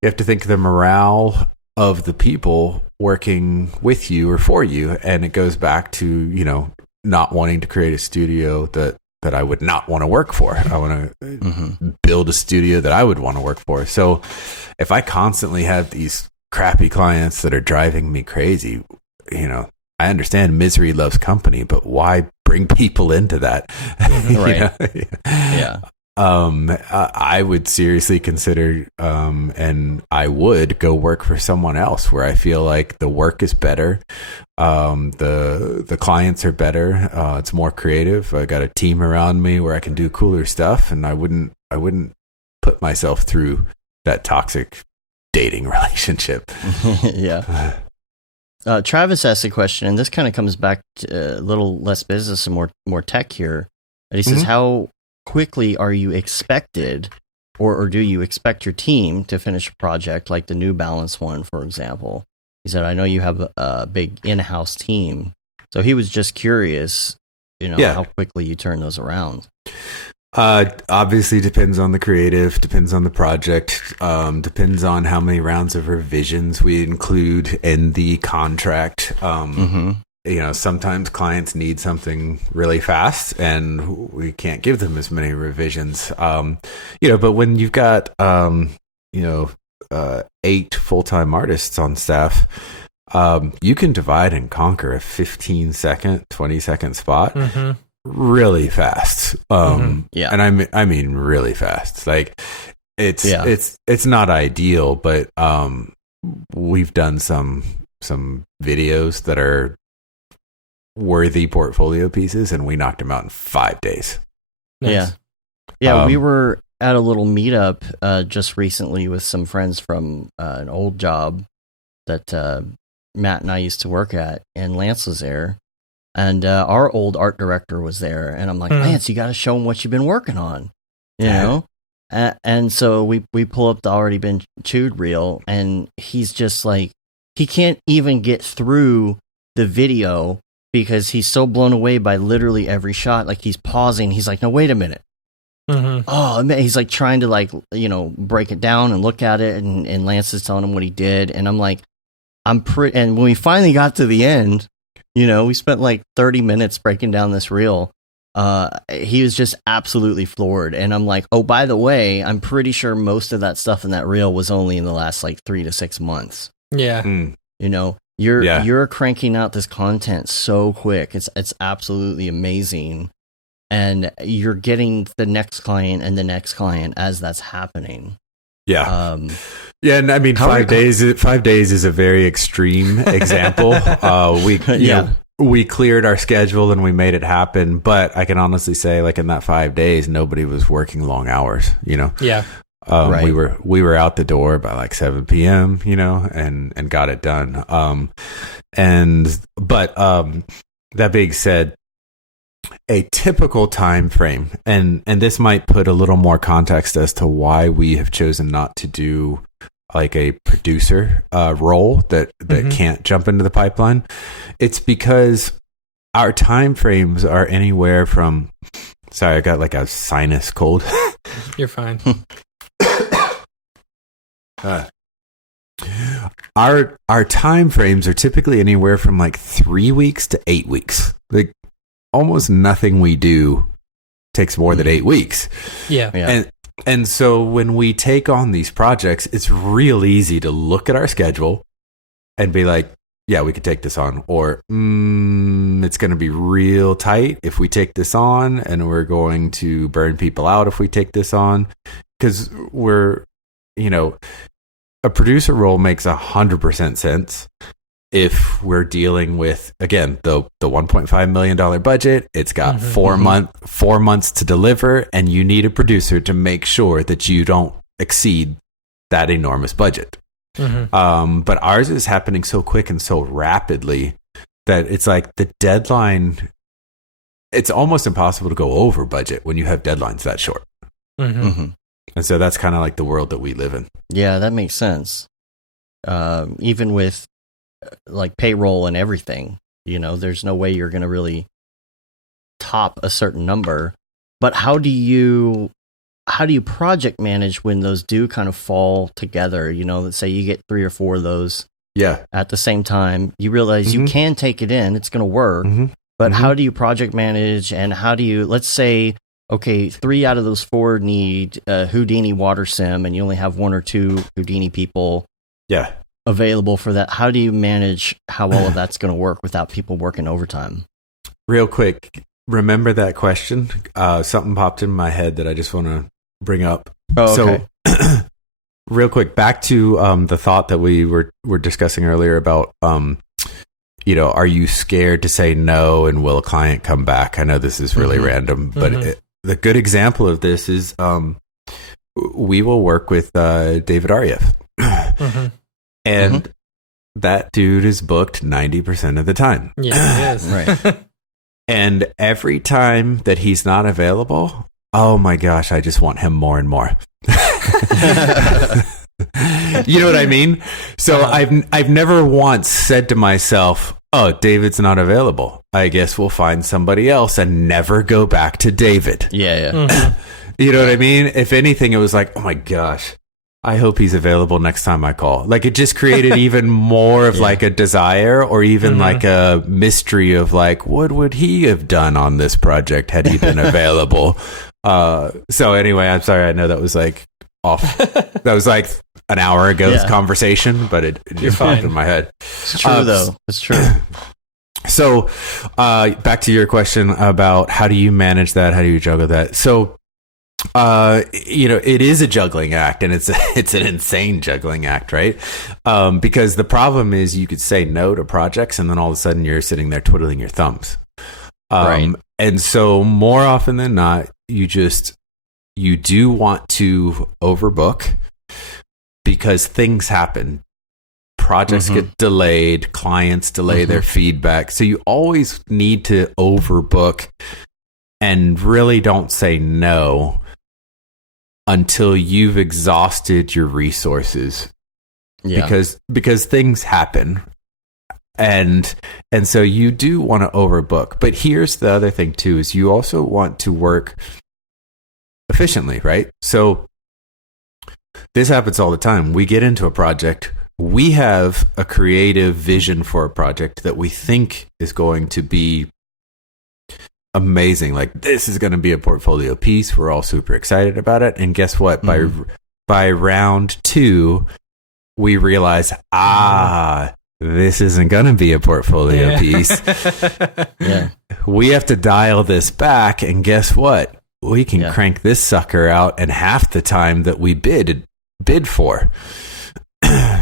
you have to think of the morale of the people working with you or for you. And it goes back to, not wanting to create a studio that I would not want to work for. I want to build a studio that I would want to work for. So if I constantly have these crappy clients that are driving me crazy, I understand misery loves company, but why bring people into that? Right. Yeah. I would seriously consider, and I would go work for someone else where I feel like the work is better. The clients are better. It's more creative. I got a team around me where I can do cooler stuff, and I wouldn't put myself through that toxic dating relationship. Yeah. Travis asked a question, and this kind of comes back to a little less business and more tech here. And he says, how quickly are you expected, or do you expect your team to finish a project like the New Balance one, for example? He said, I know you have a big in-house team. So he was just curious how quickly you turn those around. Obviously depends on the creative, depends on the project, depends on how many rounds of revisions we include in the contract. Sometimes clients need something really fast and we can't give them as many revisions. But when you've got 8 full-time artists on staff, you can divide and conquer a 15-second, 20-second spot really fast. And I mean really fast. Like it's not ideal, but we've done some videos that are worthy portfolio pieces and we knocked them out in 5 days. Nice. We were at a little meetup just recently with some friends from an old job that Matt and I used to work at, and Lance was there, and our old art director was there, and I'm like, Lance, you got to show him what you've been working on, you know? And so we pull up the already been chewed reel, and he's just like, he can't even get through the video because he's so blown away by literally every shot. Like, he's pausing. He's like, no, wait a minute. Oh, he's like trying to break it down and look at it. And Lance is telling him what he did. And I'm like, and when we finally got to the end, we spent like 30 minutes breaking down this reel. He was just absolutely floored. And I'm like, oh, by the way, I'm pretty sure most of that stuff in that reel was only in the last like 3 to 6 months. Yeah. You're cranking out this content so quick. It's absolutely amazing. And you're getting the next client and the next client as that's happening. Yeah. And I mean, 5 days is a very extreme example. We cleared our schedule and we made it happen. But I can honestly say, like, in that 5 days, nobody was working long hours, Yeah. We were out the door by like 7 p.m., and got it done. But that being said, a typical time frame, and this might put a little more context as to why we have chosen not to do like a producer role that can't jump into the pipeline. It's because our time frames are anywhere from, sorry, I got like a sinus cold. You're fine. Our time frames are typically anywhere from like 3 weeks to 8 weeks. Like, almost nothing we do takes more than 8 weeks. Yeah. And so when we take on these projects, it's real easy to look at our schedule and be like, yeah, we could take this on, or it's going to be real tight if we take this on, and we're going to burn people out if we take this on, because we're, a producer role makes 100% sense if we're dealing with, again, the $1.5 million budget. It's got 4 months to deliver, and you need a producer to make sure that you don't exceed that enormous budget. But ours is happening so quick and so rapidly that it's like the deadline, it's almost impossible to go over budget when you have deadlines that short. And so that's kind of like the world that we live in. Yeah, that makes sense. Even with like payroll and everything, there's no way you're going to really top a certain number. But how do you project manage when those do kind of fall together? Let's say you get 3 or 4 of those at the same time. You realize you can take it in, it's going to work. But how do you project manage, and how do you, let's say, okay, 3 out of those 4 need Houdini water sim, and you only have 1 or 2 Houdini people available for that. How do you manage how all of that's going to work without people working overtime? Real quick, remember that question? Something popped in my head that I just want to bring up. Okay. So, real quick, back to the thought that we were discussing earlier about, are you scared to say no, and will a client come back? I know this is really random, but the good example of this is we will work with David Arieff. And that dude is booked 90% of the time. Yeah, he is. Right. And every time that he's not available, oh my gosh, I just want him more and more. You know what I mean? So I've never once said to myself, oh, David's not available. I guess we'll find somebody else and never go back to David. Yeah. Mhm. You know what I mean? If anything, it was like, oh my gosh, I hope he's available next time I call. Like, it just created even more of like a desire, or even like a mystery of like, what would he have done on this project had he been available? So anyway, I'm sorry. I know that was like off. That was like an hour ago's conversation, but it just popped in my head. It's true though. It's true. So back to your question about how do you manage that? How do you juggle that? So, it is a juggling act, and it's an insane juggling act, right? Because the problem is you could say no to projects, and then all of a sudden you're sitting there twiddling your thumbs. Right. And so more often than not, you do want to overbook because things happen. Projects get delayed, clients delay their feedback. So you always need to overbook and really don't say no until you've exhausted your resources. Yeah. Because things happen. And so you do want to overbook. But here's the other thing too, is you also want to work efficiently, right? So this happens all the time. We get into a project, we have a creative vision for a project that we think is going to be amazing. Like, this is going to be a portfolio piece. We're all super excited about it. And guess what? By round 2, we realize, this isn't going to be a portfolio piece. We have to dial this back. And guess what? We can crank this sucker out in half the time that we bid for.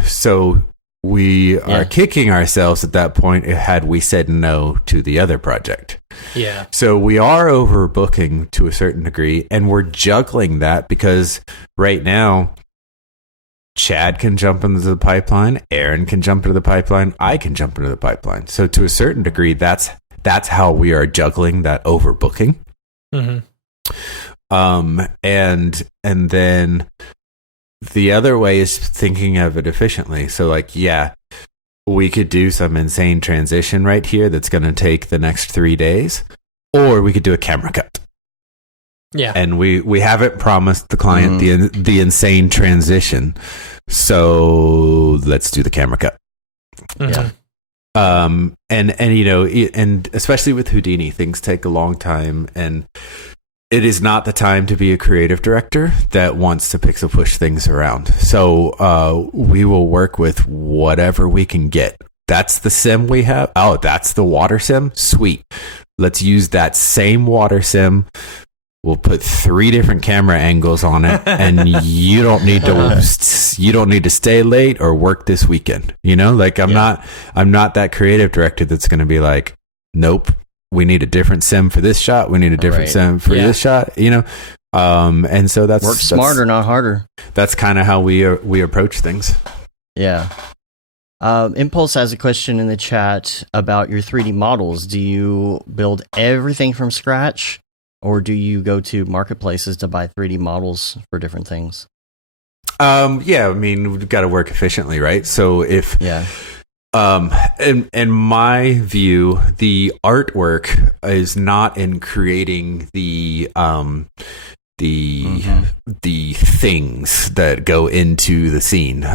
So we are kicking ourselves at that point had we said no to the other project. Yeah. So we are overbooking to a certain degree, and we're juggling that because right now Chad can jump into the pipeline, Aaron can jump into the pipeline, I can jump into the pipeline. So to a certain degree, that's how we are juggling that overbooking. And then the other way is thinking of it efficiently. So like, we could do some insane transition right here that's going to take the next 3 days, or we could do a camera cut. Yeah. And we haven't promised the client the insane transition. So let's do the camera cut. Yeah. And and especially with Houdini, things take a long time, and it is not the time to be a creative director that wants to pixel push things around. So we will work with whatever we can get. That's the sim we have. Oh, that's the water sim? Sweet. Let's use that same water sim. We'll put 3 different camera angles on it, and you don't need to stay late or work this weekend. You know, like I'm not that creative director that's going to be like, nope, we need a different sim for this shot. We need a different sim for this shot. You know, and so that's work smarter, not harder. That's kind of how we approach things. Yeah. Impulse has a question in the chat about your 3D models. Do you build everything from scratch, or do you go to marketplaces to buy 3D models for different things? I mean, we've got to work efficiently, right? So if in my view, the artwork is not in creating the things that go into the scene.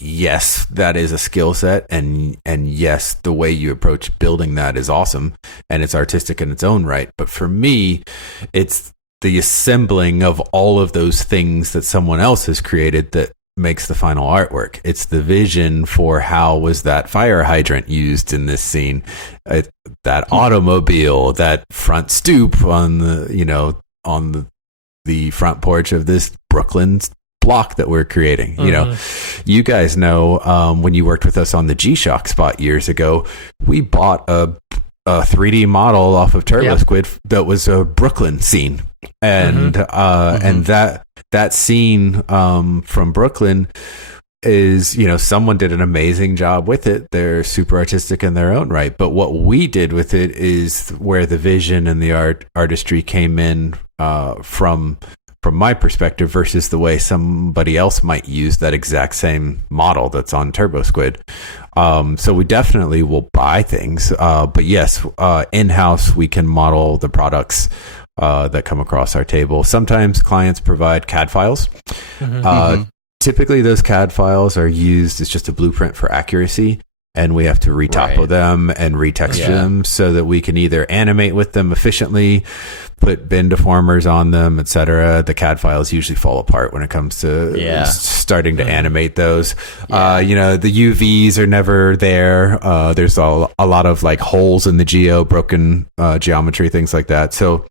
Yes, that is a skill set, and yes, the way you approach building that is awesome, and it's artistic in its own right. But for me, it's the assembling of all of those things that someone else has created that makes the final artwork. It's the vision for how was that fire hydrant used in this scene, that automobile, that front stoop on the front porch of this Brooklyn block that we're creating. You know, you guys know when you worked with us on the G-Shock spot years ago, we bought a 3D model off of Turbo Squid that was a Brooklyn scene, and and that scene from Brooklyn is, someone did an amazing job with it. They're super artistic in their own right, but what we did with it is where the vision and the artistry came in from from my perspective versus the way somebody else might use that exact same model that's on TurboSquid. So we definitely will buy things, but yes, in-house we can model the products that come across our table. Sometimes clients provide CAD files. Typically those CAD files are used as just a blueprint for accuracy, and we have to retopo them and retexture them so that we can either animate with them efficiently, put bin deformers on them, etc. The CAD files usually fall apart when it comes to starting to animate those. The UVs are never there. There's a lot of like holes in the broken geometry, things like that. So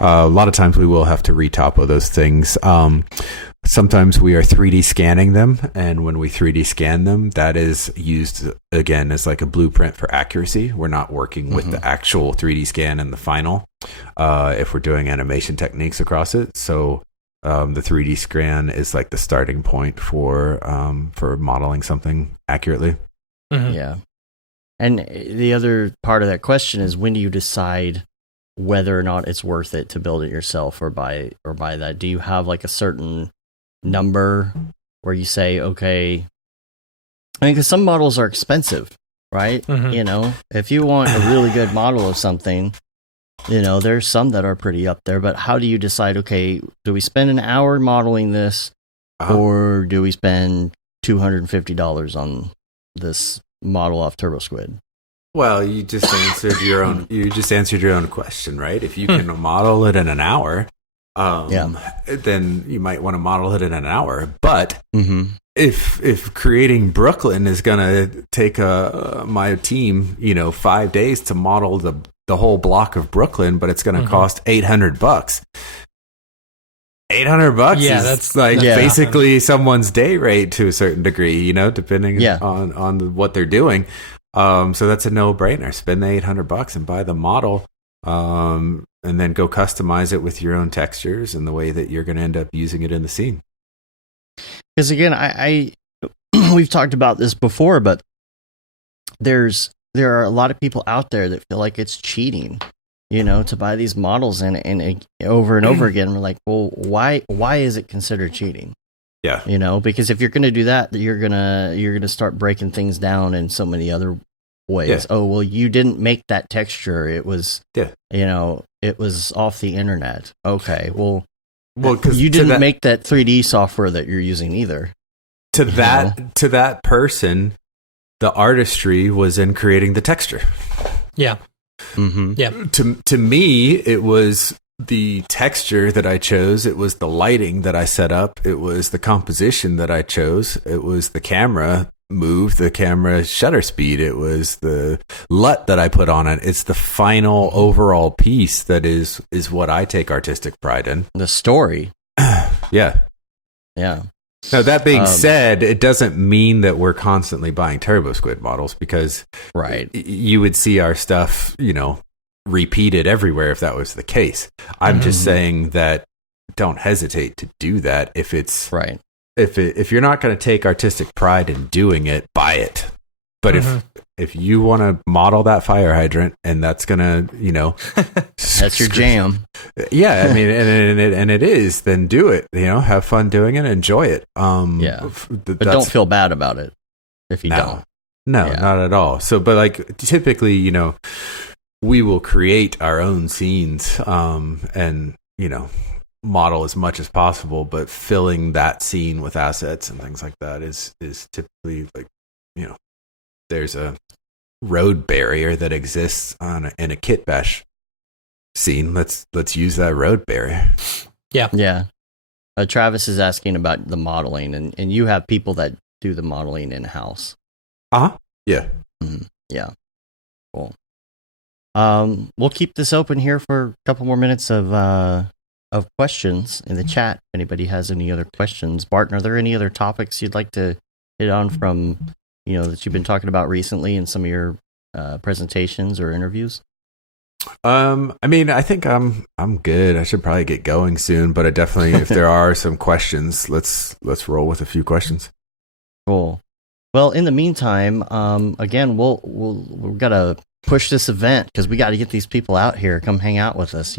a lot of times we will have to retopo those things. Sometimes we are 3D scanning them, and when we 3D scan them, that is used again as like a blueprint for accuracy. We're not working with the actual 3D scan and the final if we're doing animation techniques across it. So the 3D scan is like the starting point for modeling something accurately. Yeah. And the other part of that question is, when do you decide whether or not it's worth it to build it yourself or buy that? Do you have like a certain number where you say, okay, I mean, because some models are expensive, right? If you want a really good model of something, there's some that are pretty up there. But how do you decide, okay, do we spend an hour modeling this, or do we spend $250 on this model off TurboSquid? Well, you just answered your own question, right? If you can model it in an hour, then you might want to model it in an hour. But if creating Brooklyn is going to take my team, 5 days to model the whole block of Brooklyn, but it's going to cost $800. $800 is basically someone's day rate to a certain degree, depending on what they're doing. So that's a no-brainer. Spend the $800 and buy the model. And then go customize it with your own textures and the way that you're going to end up using it in the scene. Because again, I we've talked about this before, but there are a lot of people out there that feel like it's cheating, to buy these models and over and over again. We're like, well, why is it considered cheating? Yeah, because if you're going to do that, you're gonna start breaking things down in so many other ways. Yeah. Oh, well, you didn't make that texture. It was, it was off the internet. Okay, well, because you didn't make that 3D software that you're using either. To that person, the artistry was in creating the texture. Yeah. Yeah. To me, it was the texture that I chose. It was the lighting that I set up. It was the composition that I chose. It was the camera move, the camera shutter speed. It was the LUT that I put on it. It's the final overall piece that is what I take artistic pride in. The story. Yeah. Now, that being said, it doesn't mean that we're constantly buying TurboSquid models, because you would see our stuff, repeated everywhere if that was the case. I'm just saying that don't hesitate to do that if it's right. If you're not going to take artistic pride in doing it, buy it. But if you want to model that fire hydrant and that's going to, that's your jam. Yeah, I mean, and it is, then do it. Have fun doing it, enjoy it. But don't feel bad about it if you don't. No, not at all. So, but like typically, we will create our own scenes, and model as much as possible, but filling that scene with assets and things like that is typically like, there's a road barrier that exists in a kit bash scene. Let's use that road barrier. Yeah. Travis is asking about the modeling, and you have people that do the modeling in house. Yeah. Yeah. Cool. We'll keep this open here for a couple more minutes of questions in the chat. If anybody has any other questions, Barton, are there any other topics you'd like to hit on from that you've been talking about recently in some of your presentations or interviews? I mean, I think I'm good. I should probably get going soon, but I definitely, if there are some questions, let's roll with a few questions. Cool. Well, in the meantime, again, we've got to push this event because we got to get these people out here, come hang out with us.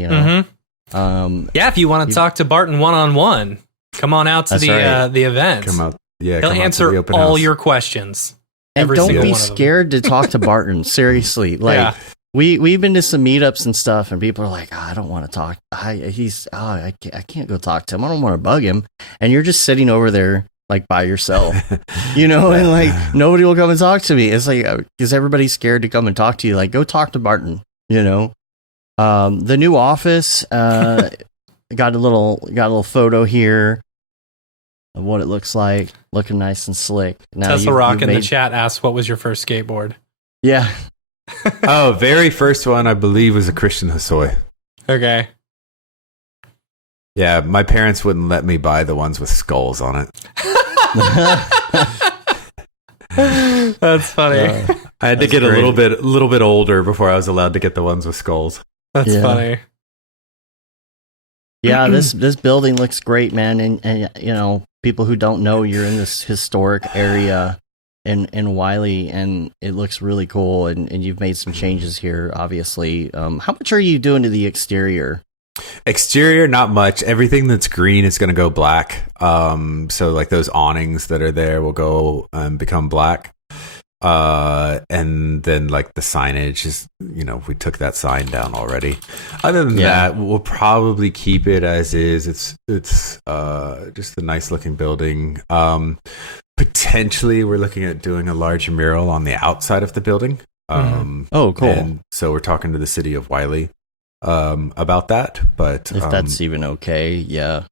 If you want to talk to Barton one-on-one, come on out to the event. Come out. Yeah, he'll answer all your questions. And don't be scared to talk to Barton. Seriously, like we've been to some meetups and stuff, and people are like, I don't want to talk. I can't go talk to him. I don't want to bug him. And you're just sitting over there like by yourself, and like nobody will come and talk to me. It's like because everybody's scared to come and talk to you. Like, go talk to Barton. The new office got a little photo here of what it looks like, looking nice and slick. Now Tesla Rock in the chat asked, "What was your first skateboard?" Yeah. Very first one I believe was a Christian Hosoi. Okay. Yeah, my parents wouldn't let me buy the ones with skulls on it. That's funny. I had to get a little bit older before I was allowed to get the ones with skulls. That's funny. Yeah, this building looks great, man, and people who don't know, you're in this historic area in Wiley, and it looks really cool, and you've made some changes here, obviously. How much are you doing to the exterior? Exterior, not much. Everything that's green is going to go black. So like those awnings that are there will go become black. And then like the signage is, we took that sign down already. Other than that, we'll probably keep it as is. It's just a nice looking building. Potentially we're looking at doing a large mural on the outside of the building. Oh, cool. And so we're talking to the city of Wiley about that, but if that's even okay. Yeah.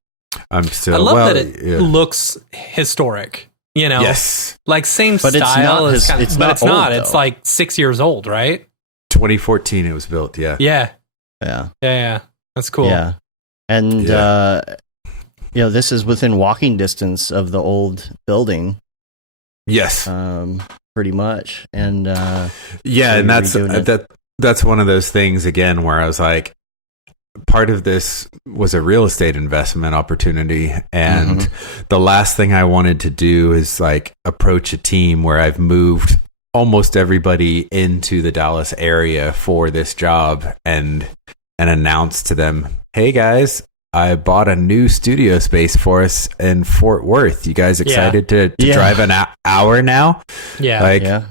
I love that it looks historic. Yes, like same but style. It's not. It's like 6 years old, right? 2014 it was built. Yeah. That's cool. Yeah, and this is within walking distance of the old building. Yes, pretty much, and and that's one of those things again where I was like, part of this was a real estate investment opportunity, and the last thing I wanted to do is like approach a team where I've moved almost everybody into the Dallas area for this job and announce to them, hey guys, I bought a new studio space for us in Fort Worth. You guys excited to drive an hour now? Yeah.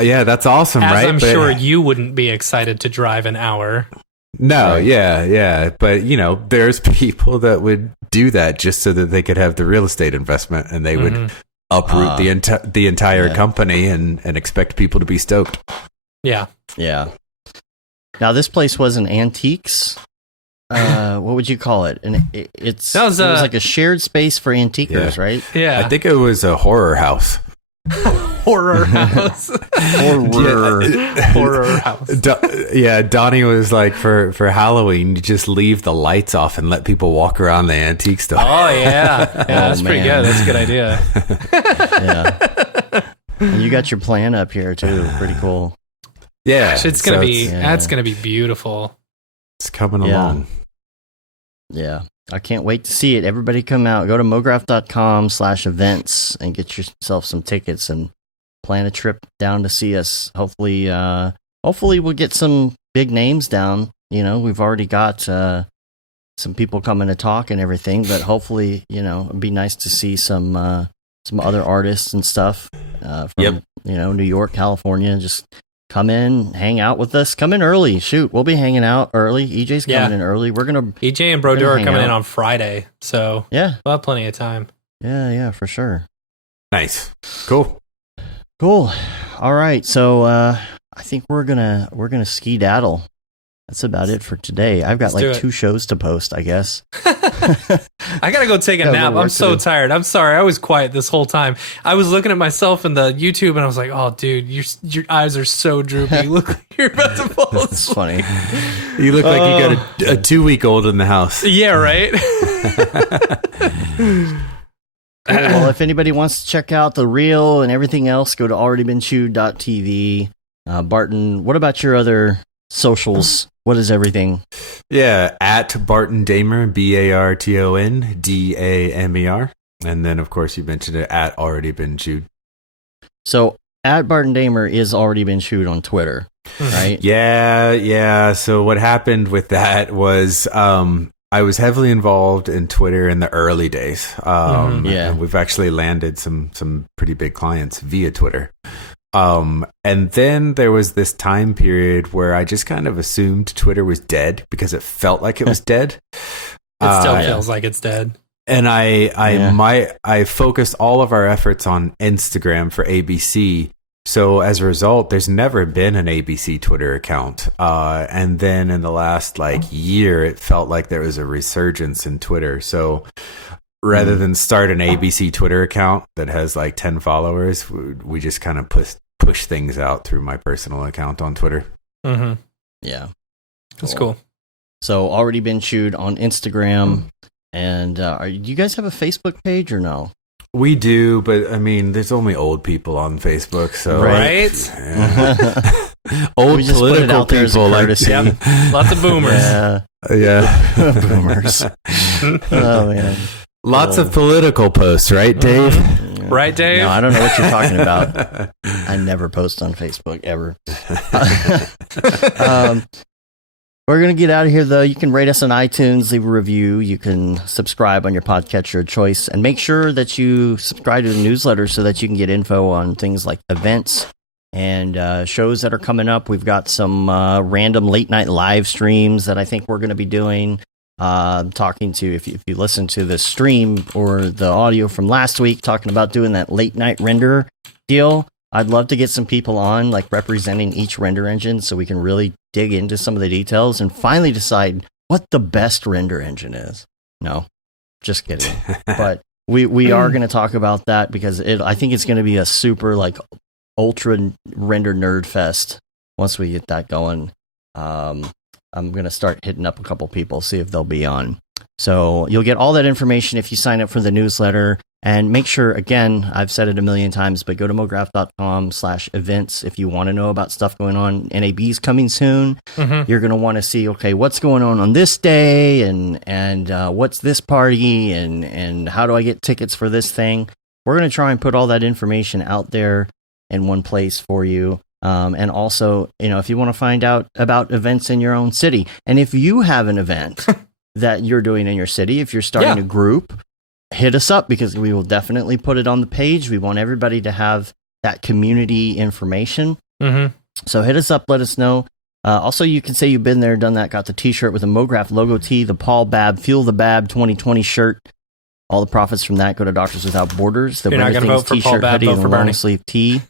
Yeah, that's awesome, right? I'm sure you wouldn't be excited to drive an hour. No, right. But there's people that would do that just so that they could have the real estate investment, and they would uproot the entire company and expect people to be stoked. Yeah. Now this place was an antiques. What would you call it? And it was like a shared space for antiquers, right? Yeah, I think it was a horror house. Horror house. Horror house. Donnie was like, for Halloween, you just leave the lights off and let people walk around the antique store. Oh yeah, that's pretty good. That's a good idea. Yeah, and you got your plan up here too. Pretty cool. Yeah, it's gonna be that's gonna be beautiful. It's coming along. Yeah. I can't wait to see it. Everybody come out. Go to mograph.com/events and get yourself some tickets and plan a trip down to see us. Hopefully we'll get some big names down. We've already got some people coming to talk and everything, but hopefully, it'd be nice to see some other artists and stuff from New York, California. Just come in, hang out with us. Come in early. Shoot, we'll be hanging out early. EJ's coming in early. We're gonna EJ and Brodeur are coming in on Friday, so we'll have plenty of time. Yeah, for sure. Nice, cool. All right, so I think we're gonna skedaddle. That's about it for today. I've got like 2 shows to post, I guess. I gotta go take a nap. I'm so tired. I'm sorry. I was quiet this whole time. I was looking at myself in the YouTube and I was like, "Oh, dude, your eyes are so droopy. You look like you're about to fall asleep." That's funny. You look like you got a 2-week-old in the house. Yeah, right. Cool. Well, if anybody wants to check out the reel and everything else, go to alreadybeenchewed.tv. Barton, what about your other socials? What is everything? Yeah, at Barton Damer, BartonDamer. And then, of course, you mentioned it at Already Been Chewed. So, at Barton Damer is Already Been Chewed on Twitter, right? Yeah. So what happened with that was I was heavily involved in Twitter in the early days. And we've actually landed some pretty big clients via Twitter. And then there was this time period where I just kind of assumed Twitter was dead because it felt like it was dead. It still feels like it's dead. And I focused all of our efforts on Instagram for ABC. So as a result, there's never been an ABC Twitter account. And then in the last year, it felt like there was a resurgence in Twitter. So rather than start an ABC Twitter account that has 10 followers, we just kind of push things out through my personal account on Twitter. Mm-hmm. Yeah. That's cool. So already been chewed on Instagram. And do you guys have a Facebook page or no? We do, but I mean, there's only old people on Facebook, so right. Old political people, lots of boomers. Yeah, boomers. Oh man, lots of political posts, right, Dave? Right, Dave? No, I don't know what you're talking about. I never post on Facebook ever. We're going to get out of here, though. You can rate us on iTunes, leave a review. You can subscribe on your podcatcher of choice. And make sure that you subscribe to the newsletter so that you can get info on things like events and shows that are coming up. We've got some random late-night live streams that I think we're going to be doing. Talking to, if you listen to the stream or the audio from last week, talking about doing that late-night render deal. I'd love to get some people on, representing each render engine so we can really dig into some of the details and finally decide what the best render engine is. No, just kidding. But we are going to talk about that because I think it's going to be a super, ultra render nerd fest once we get that going. I'm going to start hitting up a couple people, see if they'll be on. So you'll get all that information if you sign up for the newsletter. And make sure, again, I've said it a million times, but go to mograph.com/events if you want to know about stuff going on. NAB's coming soon. Mm-hmm. You're going to want to see, okay, what's going on this day and what's this party and how do I get tickets for this thing? We're going to try and put all that information out there in one place for you. And also, if you want to find out about events in your own city, and if you have an event that you're doing in your city, if you're starting a group, hit us up because we will definitely put it on the page. We want everybody to have that community information. Mm-hmm. So hit us up, let us know. Also, you can say you've been there, done that, got the t-shirt with the Mograph logo tee, the Paul Babb, Feel the Bab 2020 shirt. All the profits from that go to Doctors Without Borders. The You're not going to vote for Paul Babb, hoodie, vote for and long sleeve tee.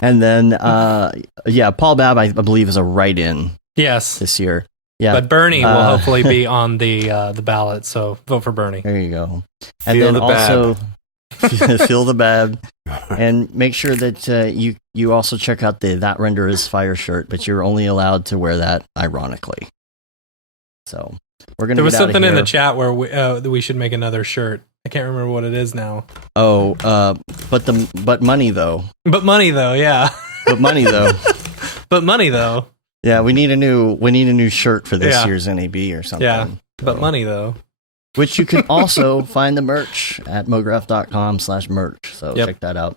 And then, Paul Babb, I believe, is a write-in. Yes. This year. Yeah, but Bernie will hopefully be on the ballot, so vote for Bernie. There you go. And then also feel the bab, and make sure that you also check out the That Render Is Fire shirt, but you're only allowed to wear that ironically. So we're gonna. There was something in the chat where we should make another shirt. I can't remember what it is now. Oh, but money though. But money though, yeah. But money though. But money though. Yeah, we need a new shirt for this year's NAB or something. Yeah, but money though. Which you can also find the merch at mograph.com/merch. So check that out.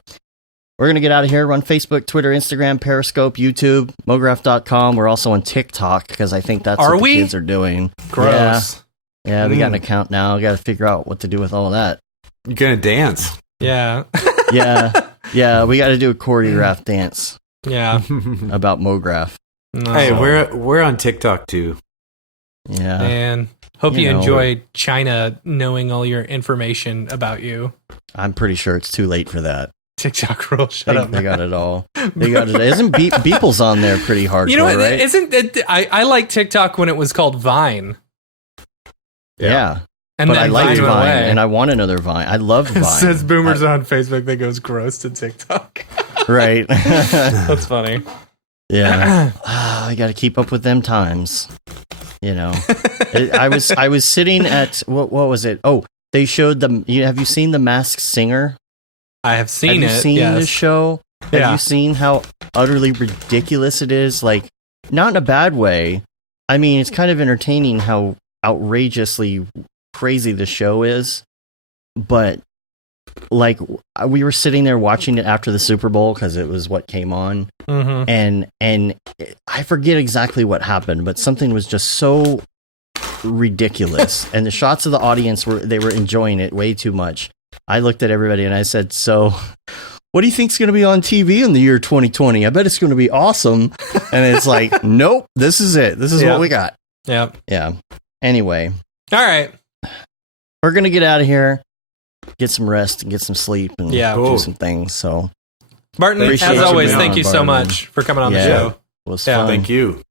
We're going to get out of here. We're on Facebook, Twitter, Instagram, Periscope, YouTube, mograph.com. We're also on TikTok because I think that's what the kids are doing. Gross. Yeah, we got an account now. Got to figure out what to do with all of that. You're going to dance. Yeah. Yeah, we got to do a choreographed dance. Yeah. About Mograph. No. Hey, we're on TikTok too. Yeah. And hope you enjoy China knowing all your information about you. I'm pretty sure it's too late for that. TikTok rule. Shut up. They got it all. They got it. Isn't Beeple's on there pretty hardcore? You know what? Right? Isn't it? I like TikTok when it was called Vine. Yeah. And but then I liked Vine, away. and I want another Vine. I love Vine. It says boomers on Facebook that goes gross to TikTok. Right. That's funny. Yeah. I got to keep up with them times. I was sitting at what was it? Oh, they showed them. Have you seen The Masked Singer? I have seen it. Have you seen the show? Yeah. Have you seen how utterly ridiculous it is? Not in a bad way. I mean, it's kind of entertaining how outrageously crazy the show is. But, we were sitting there watching it after the Super Bowl because it was what came on. Mm-hmm. And I forget exactly what happened, but something was just so ridiculous. And the shots of the audience they were enjoying it way too much. I looked at everybody and I said, so what do you think's going to be on TV in the year 2020? I bet it's going to be awesome. And it's like, nope, this is it. This is what we got. Yeah. Yeah. Anyway. All right. We're going to get out of here, get some rest and get some sleep and do some things. So, Barton, as always, thank you so much for coming on the show. It was fun. Thank you.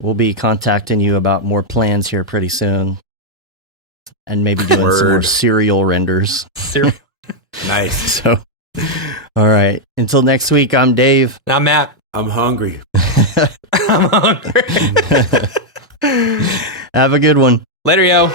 We'll be contacting you about more plans here pretty soon. And maybe doing some more serial renders. Nice. So, all right. Until next week, I'm Dave. I'm Matt. I'm hungry. I'm hungry. Have a good one. Later, yo.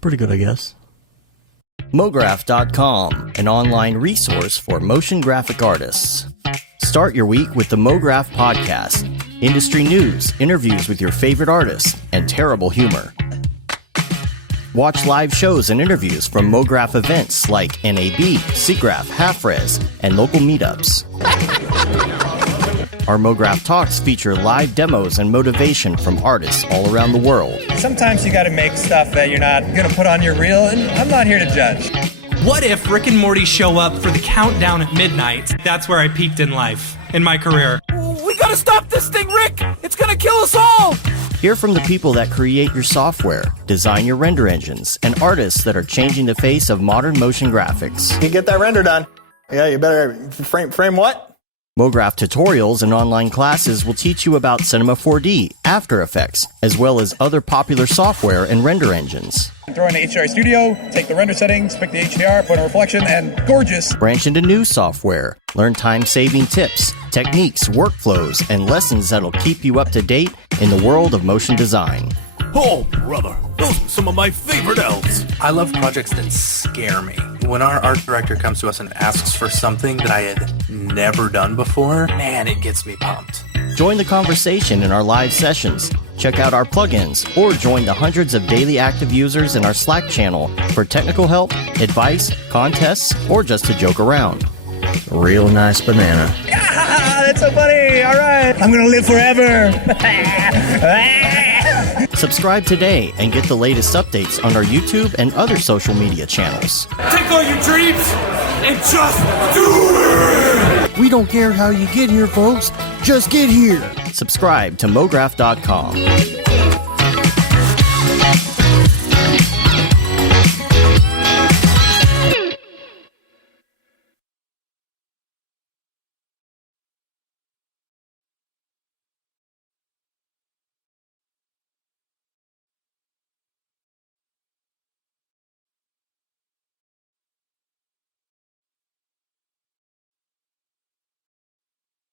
Pretty good, I guess. Mograph.com, an online resource for motion graphic artists. Start your week with the Mograph podcast. Industry news, interviews with your favorite artists, and terrible humor. Watch live shows and interviews from Mograph events like NAB, SIGGRAPH, Half-Res, and local meetups. Our Mograph Talks feature live demos and motivation from artists all around the world. Sometimes you gotta make stuff that you're not gonna put on your reel, and I'm not here to judge. What if Rick and Morty show up for the countdown at midnight? That's where I peaked in life, in my career. We gotta stop this thing, Rick! It's gonna kill us all! Hear from the people that create your software, design your render engines, and artists that are changing the face of modern motion graphics. You get that render done. Yeah, you better frame what? Mograph tutorials and online classes will teach you about Cinema 4D, After Effects, as well as other popular software and render engines. Throw in the HDR Studio, take the render settings, pick the HDR, put in a reflection, and gorgeous. Branch into new software. Learn time-saving tips, techniques, workflows, and lessons that'll keep you up to date in the world of motion design. Oh, brother, those are some of my favorite elves. I love projects that scare me. When our art director comes to us and asks for something that I had never done before, man, it gets me pumped. Join the conversation in our live sessions. Check out our plugins or join the hundreds of daily active users in our Slack channel for technical help, advice, contests, or just to joke around. Real nice banana. Ah, that's so funny. All right. I'm going to live forever. Subscribe today and get the latest updates on our YouTube and other social media channels. Take all your dreams and just do it! We don't care how you get here, folks. Just get here. Subscribe to Mograph.com.